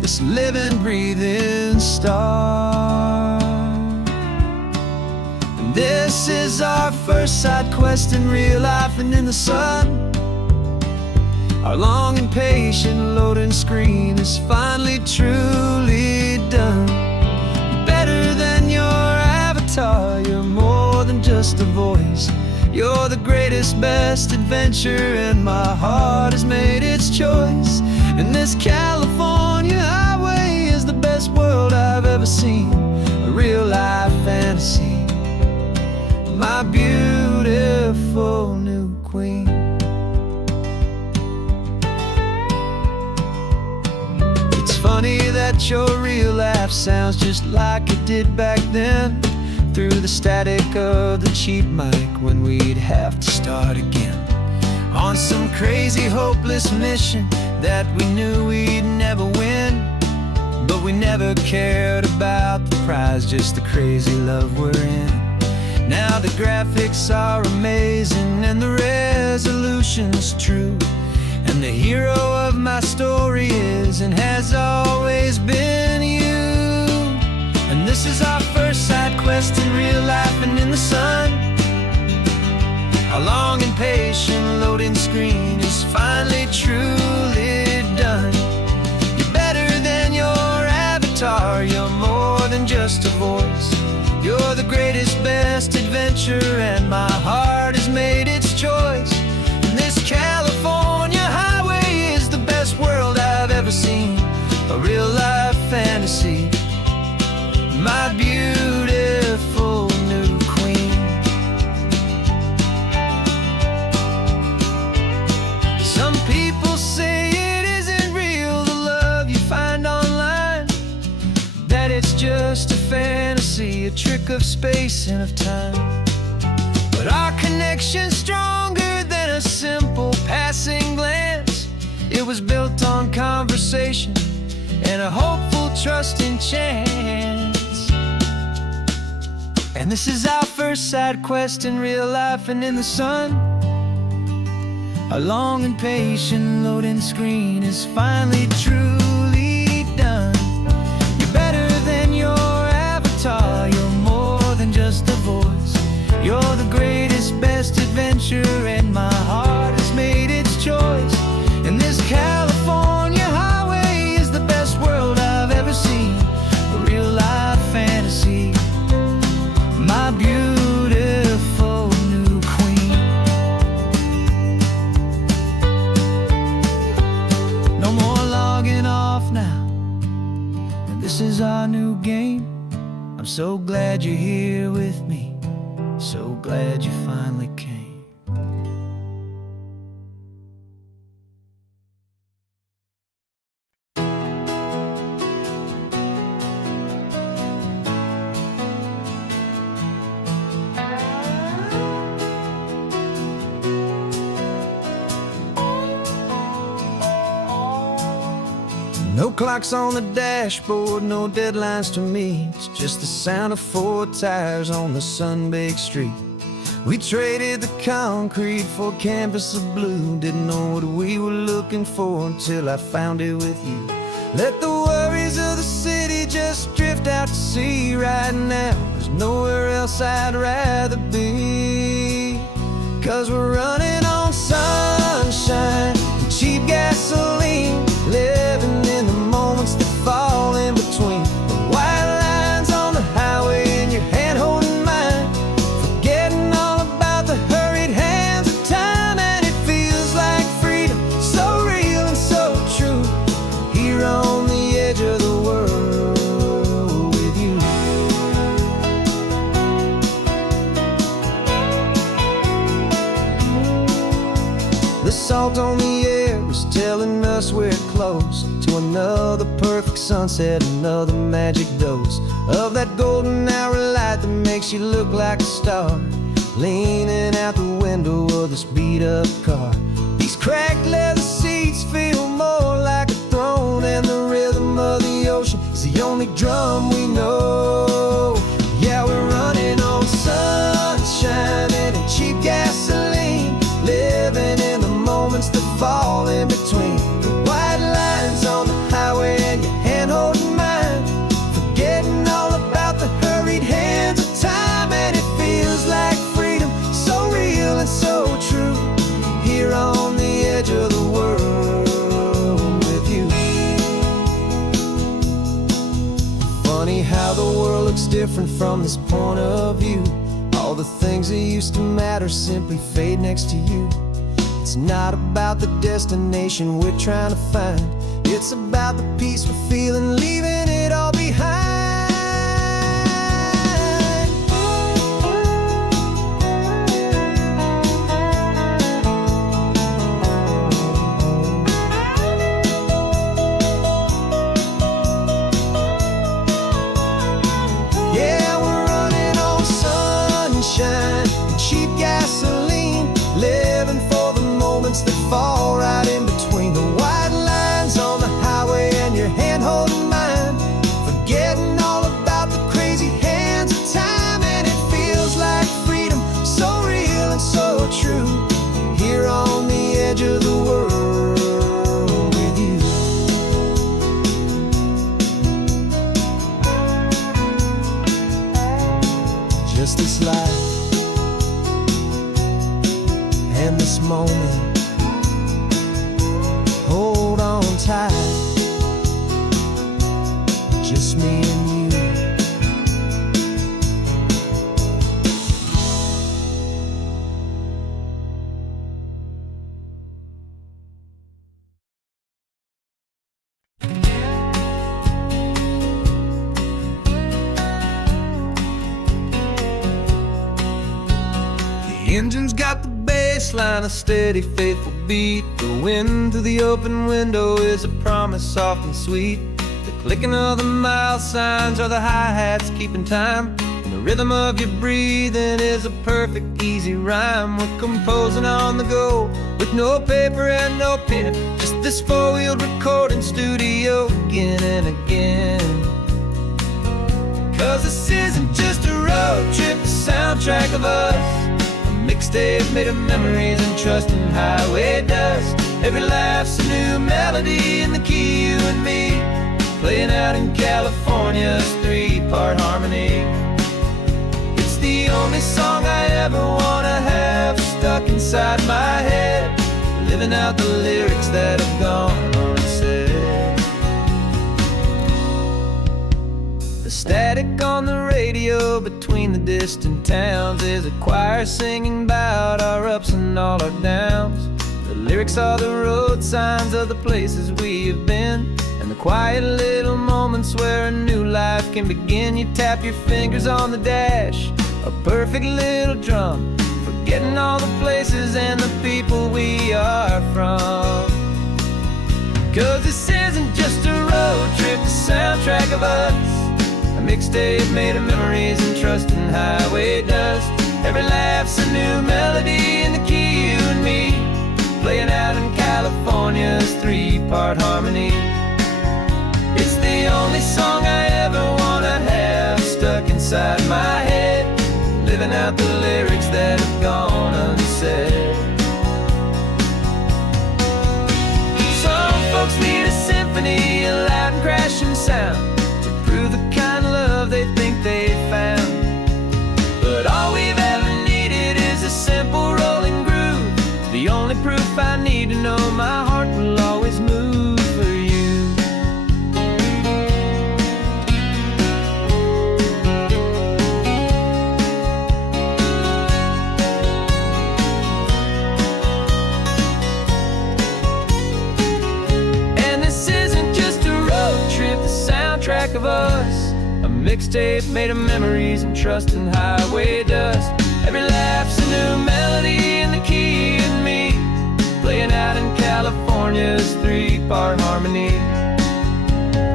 this living, breathing star. And this is our first side quest in real life and in the sun. Our long and patient loading screen is finally truly done. Better than your avatar, you're more than just a voice. You're the greatest, best adventure, and my heart has made its choice. And this California highway is the best world I've ever seen, a real life fantasy, my beautiful new queen. It's funny that your real life sounds just like it did back then, through the static of the cheap mic when we'd have to start again, on some crazy hopeless mission that we knew we'd never win. But we never cared about the prize, just the crazy love we're in. Now the graphics are amazing and the resolution's true, and the hero of my story is and has always been you. And this is our first side quest in real life and in the sun. Our long and patient loading screen is finally truly done. You're better than your avatar, you're more than just a voice. You're the greatest, best adventure, and my heart has made its choice. And this California highway is the best world I've ever seen, a real life fantasy, my beautiful new queen. Some people say it isn't real, the love you find online, that it's just a fantasy, a trick of space and of time. But our connection's stronger than a simple passing glance. It was built on conversation and a hopeful, trusting chance. And this is our first side quest in real life and in the sun. Our long and patient loading screen is finally truly done. You're better than your avatar, you're more than just a voice. You're the greatest, best adventure, and my heart has made its choice. And this California highway is the best world I've ever seen, a real life fantasy, my beautiful new queen. No more logging off now, and this is our new game. I'm so glad you're here with me, so glad you finally came. No clocks on the dashboard, no deadlines to meet, it's just the sound of 4 tires on the sun-baked street. We traded the concrete for a canvas of blue, didn't know what we were looking for until I found it with you. Let the worries of the city just drift out to sea right now. There's nowhere else I'd rather be, 'cause we're running on sunshine and cheap gasoline, living in the moments that fall in between. The white lines on the highway and your hand holding mine, forgetting all about the hurried hands of time. And it feels like freedom, so real and so true, here on the edge of the world with you. The salt on the air is telling us we're close to another perfect sunset, another magic dose of that golden hour light that makes you look like a star, leaning out the window of this beat-up car. These cracked leather seats feel more like a throne, and the rhythm of the ocean is the only drum we know. Yeah, we're running on sunshine and cheap gasoline, living in the moments that fall in between. The white lines on the highway and your hand holding mine, forgetting all about the hurried hands of time. And it feels like freedom, so real and so true, here on the edge of the world with you. Funny how the world looks different from this point of view. All the things that used to matter simply fade next to you. It's not about the destination we're trying to find. It's about the peace we're feeling, leaving it all behind. Yeah, we're running on sunshine and cheap gasoline, living for the moments that fall right in between the white lines on the highway and your hand holding mine, forgetting all about the crazy hands of time. And it feels like freedom, so real and so true, here on the edge of the world with you. Just this life and this moment, hold on tight, just me and you. The engine's got the bass line, a steady, faithful beat. The wind through the open window is a promise soft and sweet. The clicking of the mile signs are the hi-hats keeping time, and the rhythm of your breathing is a perfect, easy rhyme. We're composing on the go with no paper and no pen, just this four-wheeled recording studio again and again. 'Cause this isn't just a road trip, the soundtrack of us, mixtape made of memories and trust in highway dust. Every laugh's a new melody in the key, you and me, playing out in California's three-part harmony. It's the only song I ever wanna have stuck inside my head, living out the lyrics that have gone unsaid. The static on the radio between the distant towns is a choir singing about our ups and all our downs. The lyrics are the road signs of the places we have been, and the quiet little moments where a new life can begin. You tap your fingers on the dash, a perfect little drum, forgetting all the places and the people we are from. 'Cause this isn't just a road trip, the soundtrack of us, a mixtape made of memories and trust in highway dust. Every laugh's a new melody in the key, you and me, playing out in California's three-part harmony. It's the only song I ever wanna have stuck inside my head, living out the lyrics that have gone unsaid. Some folks need a symphony, a loud and crashing sound, to prove the kind of love they think they found. But all we've ever needed is a simple rolling groove, the only proof I need to know my heart will always move for you. And this isn't just a road trip, the soundtrack of us, a mixtape made of memories and trust in highway dust. Every laugh's a new melody in the key, you and me, playing out in California's three-part harmony.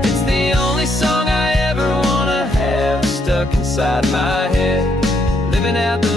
It's the only song I ever wanna have stuck inside my head, living out the